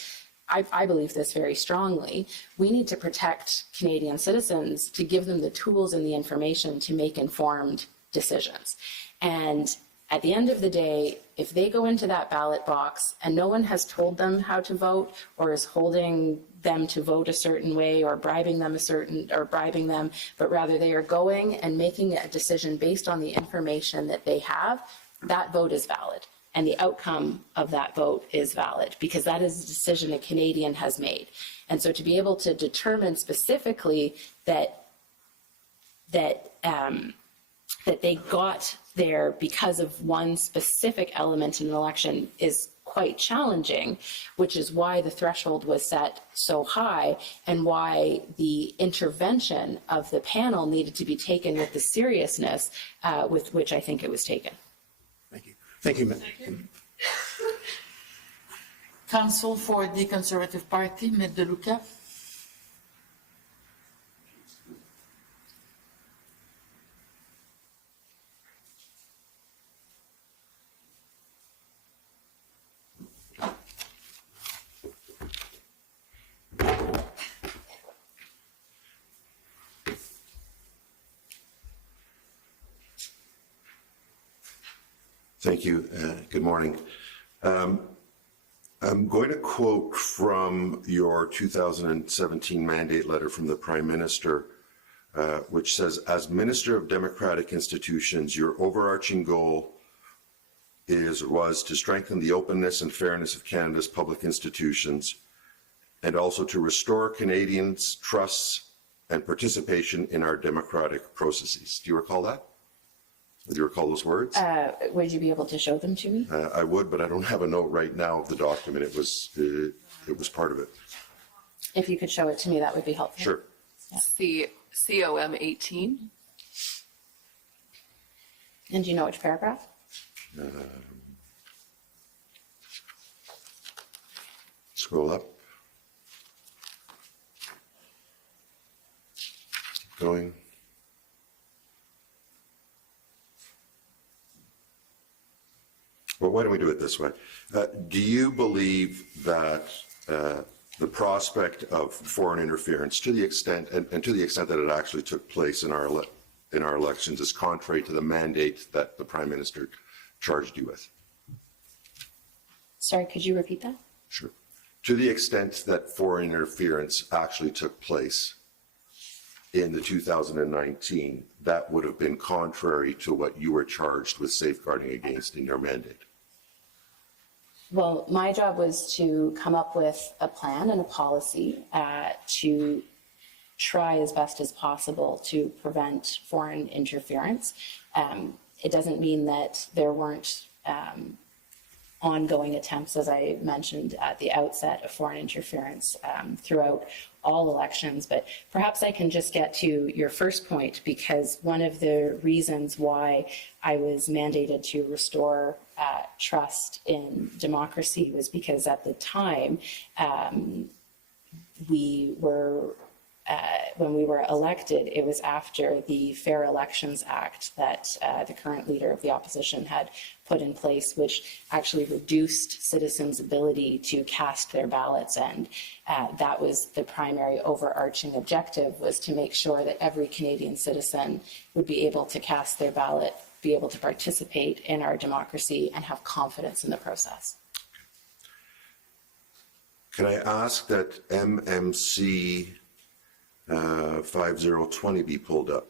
I believe this very strongly, we need to protect Canadian citizens to give them the tools and the information to make informed decisions. And at the end of the day, if they go into that ballot box and no one has told them how to vote or is holding them to vote a certain way or bribing them, but rather they are going and making a decision based on the information that they have, that vote is valid. And the outcome of that vote is valid because that is a decision a Canadian has made. And so to be able to determine specifically that they got there because of one specific element in an election is quite challenging, which is why the threshold was set so high and why the intervention of the panel needed to be taken with the seriousness with which I think it was taken. Thank you. Thank you, Counsel for the Conservative Party, Ms. De Luca. Thank you. Good morning. I'm going to quote from your 2017 mandate letter from the Prime Minister, which says, as Minister of Democratic Institutions, your overarching goal was to strengthen the openness and fairness of Canada's public institutions and also to restore Canadians' trust and participation in our democratic processes. Do you recall that? Do you recall those words? Would you be able to show them to me? I would, but I don't have a note right now of the document. It was part of it. If you could show it to me, that would be helpful. Sure. COM 18. And do you know which paragraph? Scroll up. Going. Well, why don't we do it this way? Do you believe that the prospect of foreign interference, to the extent and to the extent that it actually took place in our elections, is contrary to the mandate that the Prime Minister charged you with? Sorry, could you repeat that? Sure. To the extent that foreign interference actually took place in the 2019, that would have been contrary to what you were charged with safeguarding against in your mandate. Well, my job was to come up with a plan and a policy to try as best as possible to prevent foreign interference. It doesn't mean that there weren't ongoing attempts, as I mentioned at the outset, of foreign interference throughout all elections. But perhaps I can just get to your first point, because one of the reasons why I was mandated to restore trust in democracy was because at the time when we were elected, it was after the Fair Elections Act that the current leader of the opposition had put in place, which actually reduced citizens' ability to cast their ballots. And that was the primary overarching objective, was to make sure that every Canadian citizen would be able to cast their ballot, be able to participate in our democracy, and have confidence in the process. Can I ask that MMC 5020 be pulled up?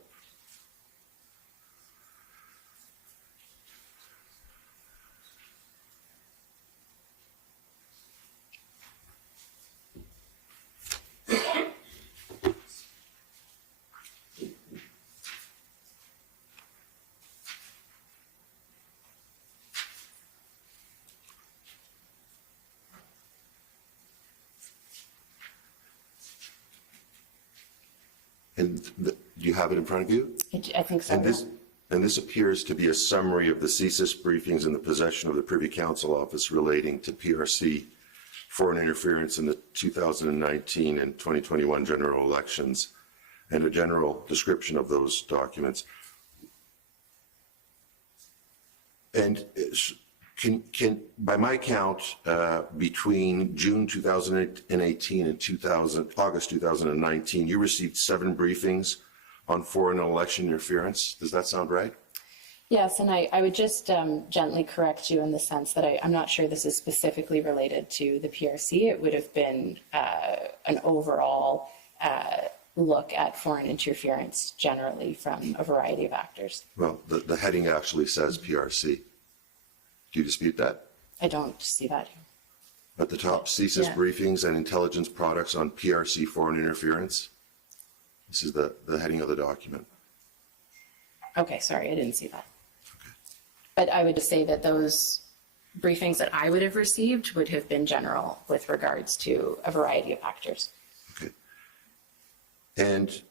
And do you have it in front of you? I think so. And this, and this appears to be a summary of the CSIS briefings in the possession of the Privy Council Office relating to PRC foreign interference in the 2019 and 2021 general elections, and a general description of those documents. And by my count, between June 2018 and August 2019, you received 7 briefings on foreign election interference. Does that sound right? Yes, and I would just gently correct you in the sense that I'm not sure this is specifically related to the PRC. It would have been an overall look at foreign interference generally from a variety of actors. Well, the heading actually says PRC. Do you dispute that? I don't see that here. At the top, CSIS Yeah. briefings and intelligence products on PRC foreign interference. This is the heading of the document. Okay, sorry, I didn't see that. But I would just say that those briefings that I would have received would have been general with regards to a variety of actors. Okay. And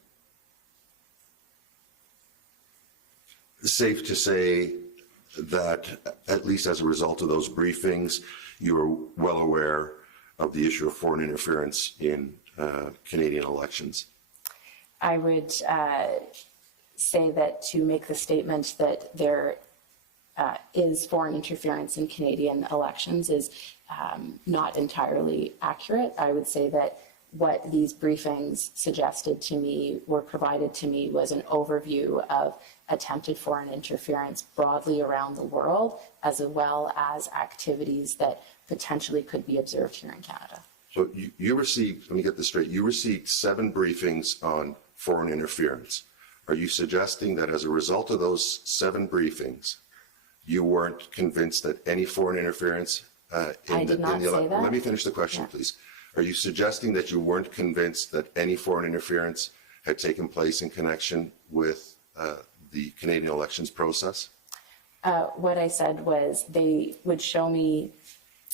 safe to say that at least as a result of those briefings, you are well aware of the issue of foreign interference in Canadian elections. I would say that to make the statement that there is foreign interference in Canadian elections is not entirely accurate. I would say that what these briefings suggested to me, were provided to me, was an overview of attempted foreign interference broadly around the world, as well as activities that potentially could be observed here in Canada. So you received, let me get this straight, you received 7 briefings on foreign interference. Are you suggesting that as a result of those 7 briefings, you weren't convinced that any foreign interference I did not say that. Let me finish the question, please. Are you suggesting that you weren't convinced that any foreign interference had taken place in connection with the Canadian elections process? What I said was they would show me,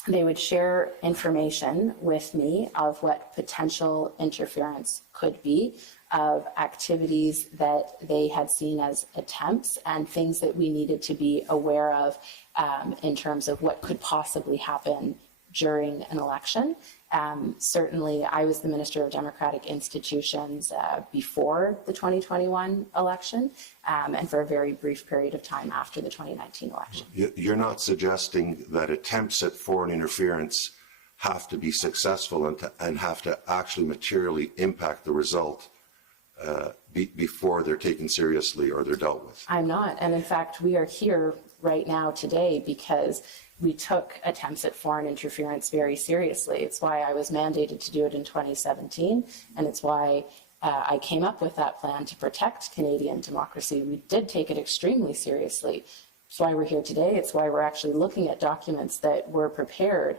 they would share information with me of what potential interference could be, of activities that they had seen as attempts and things that we needed to be aware of in terms of what could possibly happen during an election. Certainly, I was the Minister of Democratic Institutions before the 2021 election and for a very brief period of time after the 2019 election. You're not suggesting that attempts at foreign interference have to be successful and have to actually materially impact the result before they're taken seriously or they're dealt with? I'm not. And in fact, we are here right now today because we took attempts at foreign interference very seriously. It's why I was mandated to do it in 2017, and it's why I came up with that plan to protect Canadian democracy. We did take it extremely seriously. It's why we're here today. It's why we're actually looking at documents that were prepared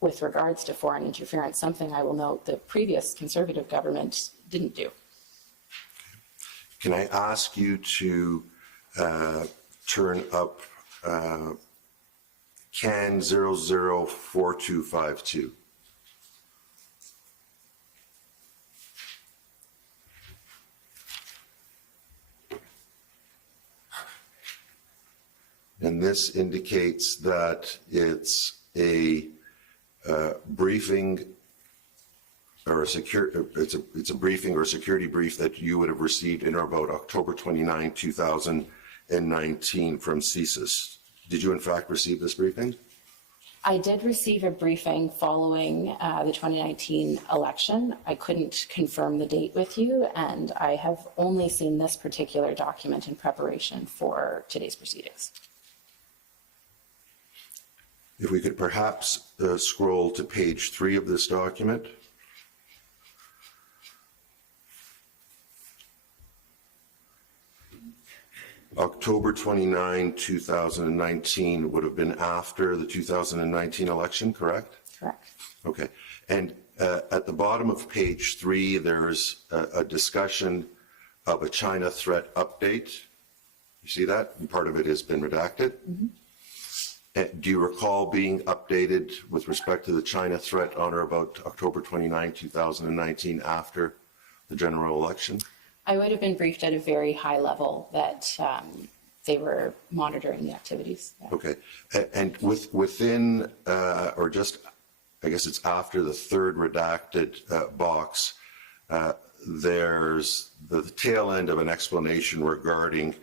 with regards to foreign interference, something I will note the previous Conservative government didn't do. Can I ask you to turn up CAN 004252? And this indicates that it's a briefing or it's a briefing or a security brief that you would have received in or about October 29, 2019 from CSIS. Did you in fact receive this briefing? I did receive a briefing following the 2019 election. I couldn't confirm the date with you, and I have only seen this particular document in preparation for today's proceedings. If we could perhaps scroll to page 3 of this document. October 29, 2019 would have been after the 2019 election, correct? Correct. Okay. And at the bottom of page 3, there's a discussion of a China threat update. You see that? And part of it has been redacted. Mm-hmm. Do you recall being updated with respect to the China threat on or about October 29, 2019 after the general election? I would have been briefed at a very high level that they were monitoring the activities. Yeah. Okay. And within, or just, I guess it's after the third redacted box, there's the tail end of an explanation regarding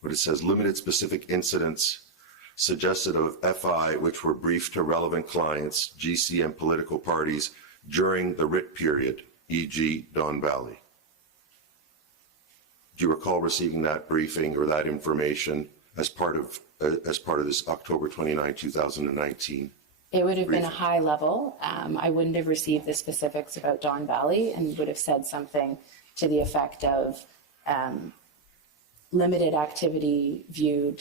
what it says, limited specific incidents suggested of FI, which were briefed to relevant clients, GC and political parties during the writ period, e.g. Don Valley. Do you recall receiving that briefing or that information as part of this October 29, 2019? It would have been a briefing? high level. I wouldn't have received the specifics about Don Valley and would have said something to the effect of limited activity viewed,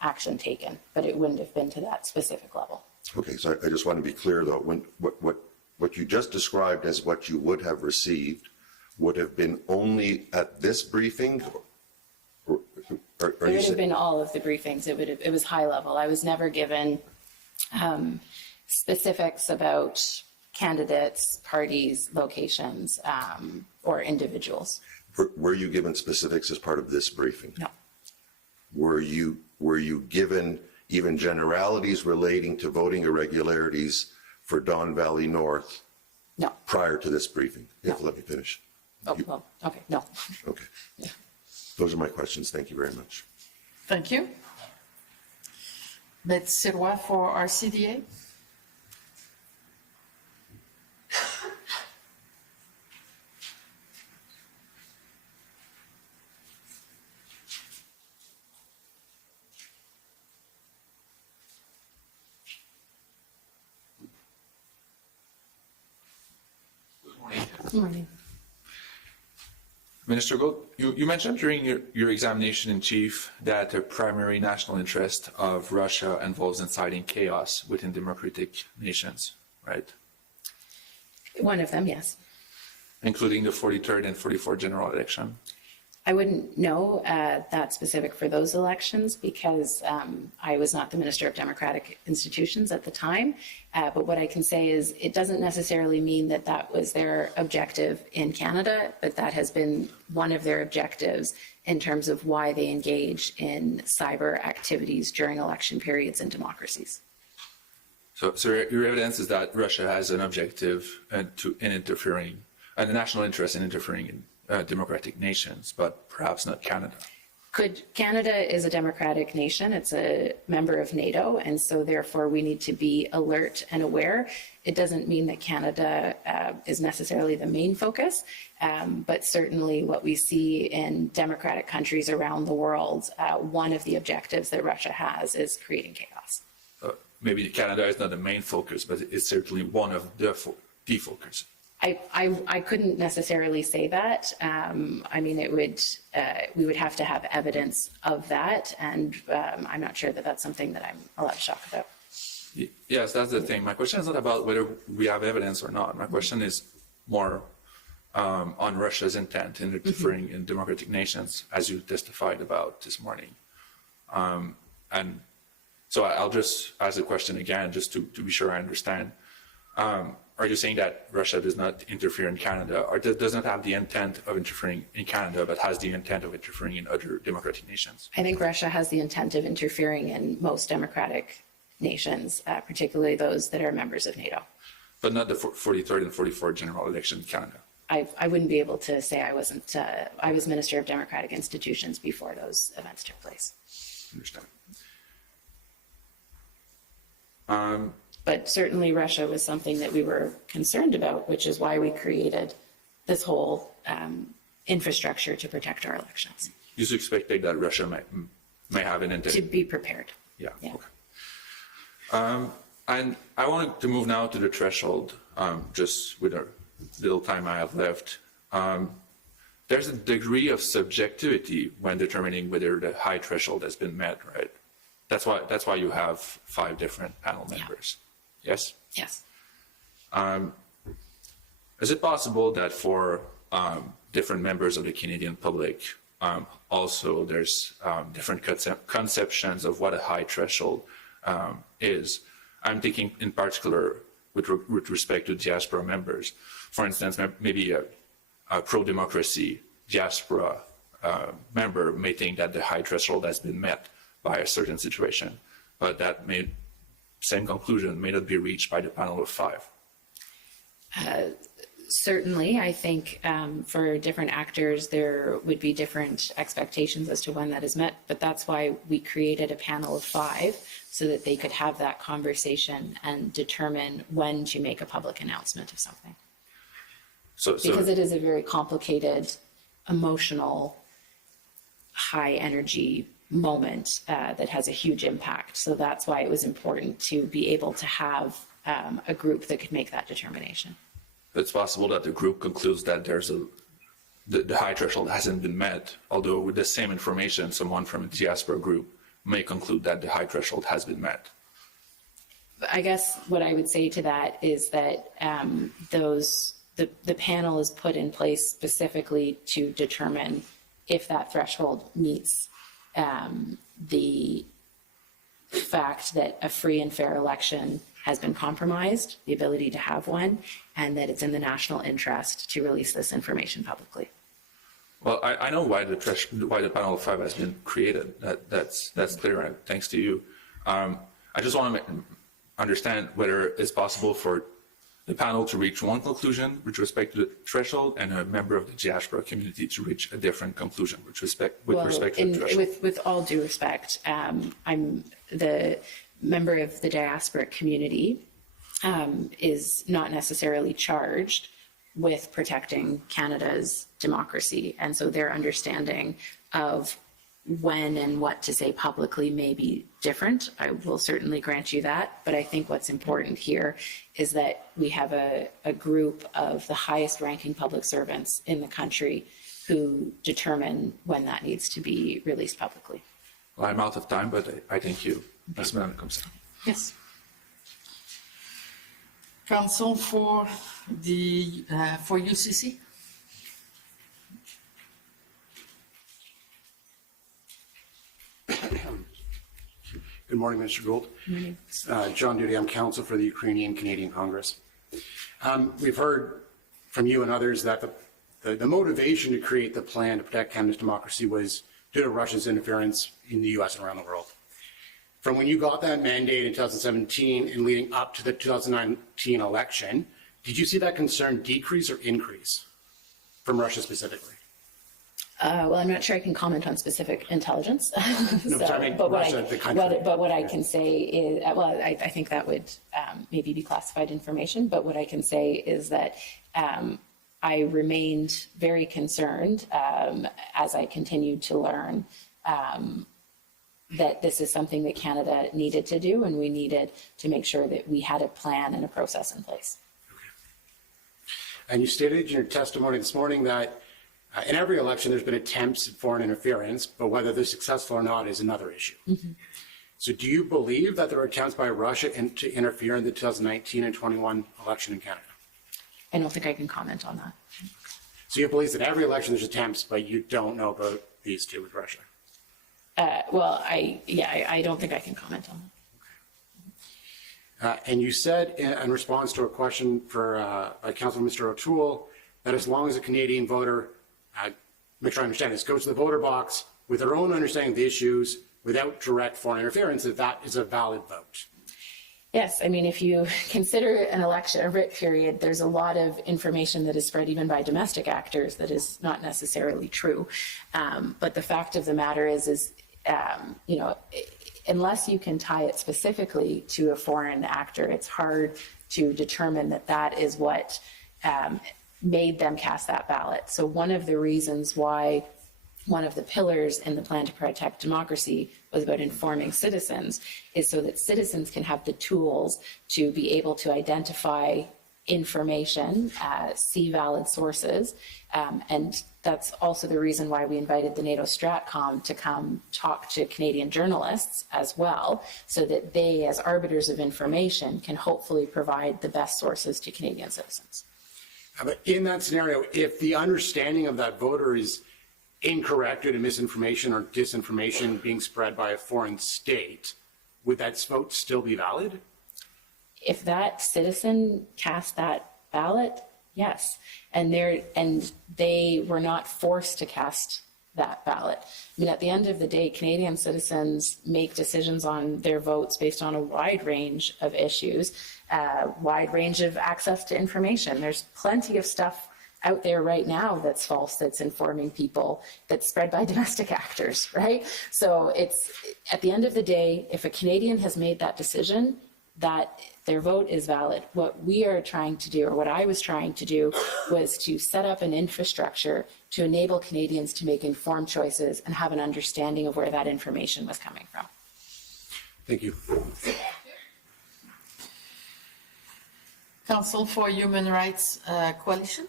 action taken, but it wouldn't have been to that specific level. Okay, so I just want to be clear though, when what you just described as what you would have received would have been only at this briefing? Or It would have been all of the briefings. It was high level. I was never given specifics about candidates, parties, locations, or individuals. Were you given specifics as part of this briefing? No. Were you given even generalities relating to voting irregularities for Don Valley North No. prior to this briefing? No. Let me finish. Oh, well, okay, no. Okay. Those are my questions. Thank you very much. Thank you. Maître Sirois for RCDA. Good morning. Minister Gould, you mentioned during your examination in chief that the primary national interest of Russia involves inciting chaos within democratic nations, right? One of them, yes. Including the 43rd and 44th general election. I wouldn't know that specific for those elections because I was not the Minister of Democratic Institutions at the time. But what I can say is it doesn't necessarily mean that that was their objective in Canada, but that has been one of their objectives in terms of why they engage in cyber activities during election periods in democracies. So your evidence is that Russia has an objective in interfering, and a national interest in interfering in democratic nations, but perhaps not Canada. Canada is a democratic nation. It's a member of NATO, and so therefore we need to be alert and aware. It doesn't mean that Canada is necessarily the main focus, but certainly what we see in democratic countries around the world, one of the objectives that Russia has is creating chaos. Maybe Canada is not the main focus, but it's certainly one of the focus. I couldn't necessarily say that. I mean, we would have to have evidence of that, and I'm not sure that that's something that I'm allowed to talk about. Yes, that's the thing. My question is not about whether we have evidence or not. My question is more on Russia's intent in interfering in democratic nations, as you testified about this morning. And so I'll just ask the question again, just to be sure I understand. Are you saying that Russia does not interfere in Canada, or does not have the intent of interfering in Canada, but has the intent of interfering in other democratic nations? I think Russia has the intent of interfering in most democratic nations, particularly those that are members of NATO. But not the 43rd and 44th general election in Canada? I wouldn't be able to say I wasn't, I was Minister of Democratic Institutions before those events took place. Understand. But certainly Russia was something that we were concerned about, which is why we created this whole infrastructure to protect our elections. You expected that Russia may have an intent? To be prepared. Yeah. Yeah. Okay. And I wanted to move now to the threshold, just with a little time I have left. There's a degree of subjectivity when determining whether the high threshold has been met, right? That's why you have 5 different panel members. Yes? Yes. Is it possible that for different members of the Canadian public, also there's different conceptions of what a high threshold is? I'm thinking in particular with respect to diaspora members. For instance, maybe a pro-democracy diaspora member may think that the high threshold has been met by a certain situation, but that same conclusion may not be reached by the panel of 5. Certainly, I think for different actors, there would be different expectations as to when that is met, but that's why we created a panel of 5 so that they could have that conversation and determine when to make a public announcement of something. Because it is a very complicated, emotional, high energy moment that has a huge impact. So that's why it was important to be able to have a group that could make that determination. It's possible that the group concludes that the high threshold hasn't been met, although with the same information, someone from a diaspora group may conclude that the high threshold has been met. I guess what I would say to that is that the panel is put in place specifically to determine if that threshold meets the fact that a free and fair election has been compromised, the ability to have one, and that it's in the national interest to release this information publicly. Well, I know why the panel of 5 has been created. That's clear, thanks to you. I just want to understand whether it's possible for the panel to reach one conclusion with respect to the threshold and a member of the diaspora community to reach a different conclusion with respect to the threshold. With all due respect, I'm the member of the diaspora community is not necessarily charged with protecting Canada's democracy. And so their understanding of when and what to say publicly may be different. I will certainly grant you that. But I think what's important here is that we have a group of the highest ranking public servants in the country who determine when that needs to be released publicly. Well, I'm out of time, but I thank you. Ms. Madam-Commissaire. Yes. Counsel for UCC. Good morning, Minister Gould. Good morning. John Duty, I'm counsel for the Ukrainian-Canadian Congress. We've heard from you and others that the motivation to create the plan to protect Canada's democracy was due to Russia's interference in the U.S. and around the world. From when you got that mandate in 2017 and leading up to the 2019 election, did you see that concern decrease or increase from Russia specifically? Well, I'm not sure I can comment on specific intelligence. No, sorry, but Russia, the country. What I can say is, well, I think that would maybe be classified information, but what I can say is that I remained very concerned as I continued to learn that this is something that Canada needed to do, and we needed to make sure that we had a plan and a process in place. Okay. And you stated in your testimony this morning that in every election there's been attempts at foreign interference, but whether they're successful or not is another issue. Mm-hmm. So do you believe that there were attempts by Russia to interfere in the 2019 and 21 election in Canada? I don't think I can comment on that. So you believe that every election there's attempts, but you don't know about these two with Russia? Well, I don't think I can comment on that. And you said in response to a question by Councilor Mr. O'Toole that as long as a Canadian voter, make sure I understand this, goes to the voter box with their own understanding of the issues without direct foreign interference, that is a valid vote. Yes, I mean, if you consider an election a writ period, there's a lot of information that is spread even by domestic actors that is not necessarily true. But the fact of the matter is you know, unless you can tie it specifically to a foreign actor, it's hard to determine that that is what made them cast that ballot. So one of the reasons why one of the pillars in the plan to protect democracy was about informing citizens is so that citizens can have the tools to be able to identify information, see valid sources, and that's also the reason why we invited the NATO Stratcom to come talk to Canadian journalists as well, so that they, as arbiters of information, can hopefully provide the best sources to Canadian citizens. But in that scenario, if the understanding of that voter is incorrect due to misinformation or disinformation being spread by a foreign state, would that vote still be valid? If that citizen cast that ballot, yes. And they were not forced to cast that ballot. I mean, at the end of the day, Canadian citizens make decisions on their votes based on a wide range of issues, wide range of access to information. There's plenty of stuff out there right now that's false, that's informing people, that's spread by domestic actors, right? So it's, at the end of the day, if a Canadian has made that decision, that their vote is valid. What we are trying to do, or what I was trying to do, was to set up an infrastructure to enable Canadians to make informed choices and have an understanding of where that information was coming from. Thank you. Council for Human Rights Coalition.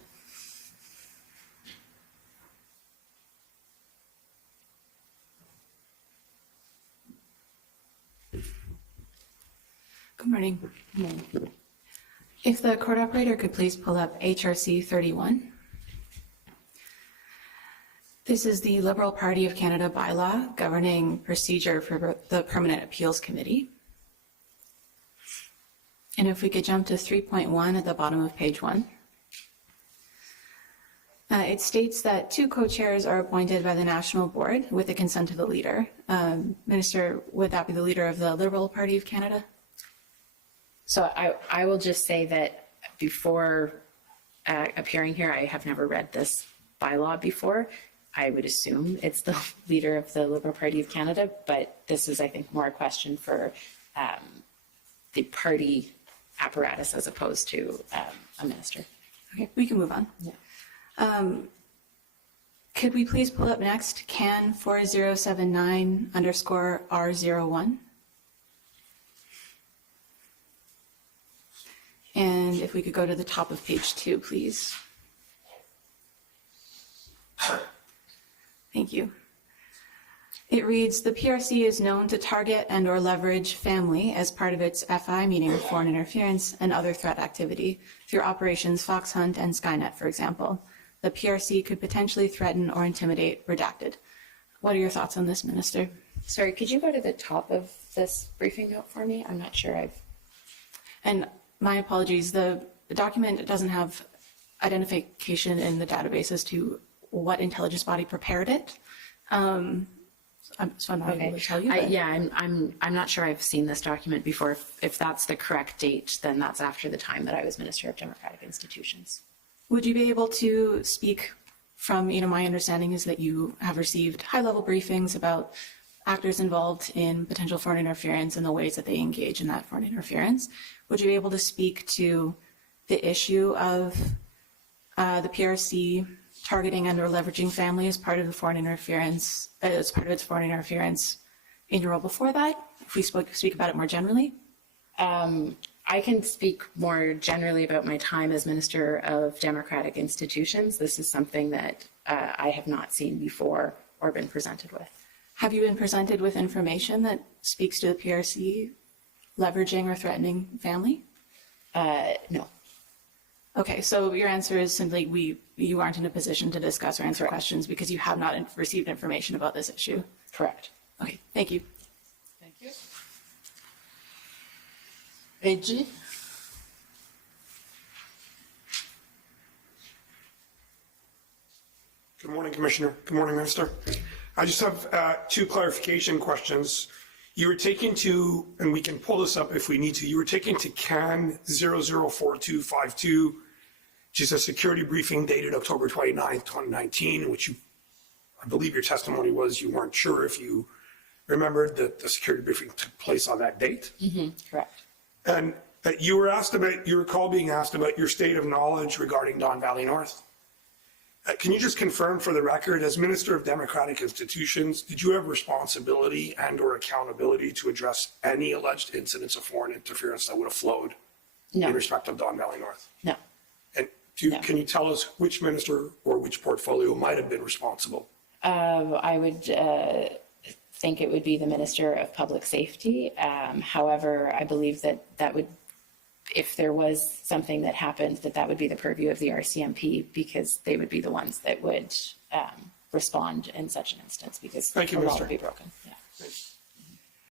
Good morning. If the court operator could please pull up HRC 31. This is the Liberal Party of Canada bylaw governing procedure for the Permanent Appeals Committee. And if we could jump to 3.1 at the bottom of page 1. It states that 2 co-chairs are appointed by the National Board with the consent of the leader. Minister, would that be the leader of the Liberal Party of Canada? So I will just say that before appearing here, I have never read this bylaw before. I would assume it's the leader of the Liberal Party of Canada, but this is, I think, more a question for the party apparatus as opposed to a minister. Okay, we can move on. Yeah. Could we please pull up next CAN 4079_R01? And if we could go to the top of page 2, please. Thank you. It reads, the PRC is known to target and or leverage family as part of its FI, meaning foreign interference, and other threat activity through operations Fox Hunt and Skynet, for example. The PRC could potentially threaten or intimidate redacted. What are your thoughts on this, Minister? Sorry, could you go to the top of this briefing note for me? I'm not sure I've... And my apologies, the document doesn't have identification in the database as to what intelligence body prepared it. So I'm not able to tell you. I'm not sure I've seen this document before. If that's the correct date, then that's after the time that I was Minister of Democratic Institutions. Would you be able to speak from, my understanding is that you have received high-level briefings about actors involved in potential foreign interference and the ways that they engage in that foreign interference. Would you be able to speak to the issue of the PRC targeting and or leveraging family as part of the foreign interference, as part of its foreign interference in your role before that? If we speak about it more generally? I can speak more generally about my time as Minister of Democratic Institutions. This is something that I have not seen before or been presented with. Have you been presented with information that speaks to the PRC leveraging or threatening family? No. Okay, so your answer is simply you aren't in a position to discuss or answer questions because you have not received information about this issue. Correct. Okay, thank you. Thank you. AG? Good morning, Commissioner. Good morning, Minister. I just have 2 clarification questions. You were taken to, and we can pull this up if we need to, you were taken to CAN 004252, which is a security briefing dated October 29th, 2019, in which you, I believe your testimony was you weren't sure if you remembered that the security briefing took place on that date. Mm-hmm. Correct. And that you recall being asked about your state of knowledge regarding Don Valley North. Can you just confirm for the record, as Minister of Democratic Institutions, did you have responsibility and or accountability to address any alleged incidents of foreign interference that would have flowed in respect of Don Valley North? No. And can you tell us which minister or which portfolio might have been responsible? I would think it would be the Minister of Public Safety. However, I believe that would, if there was something that happened, that would be the purview of the RCMP, because they would be the ones that would respond in such an instance, because Thank you, the law Minister. would be broken. Yeah. Thanks.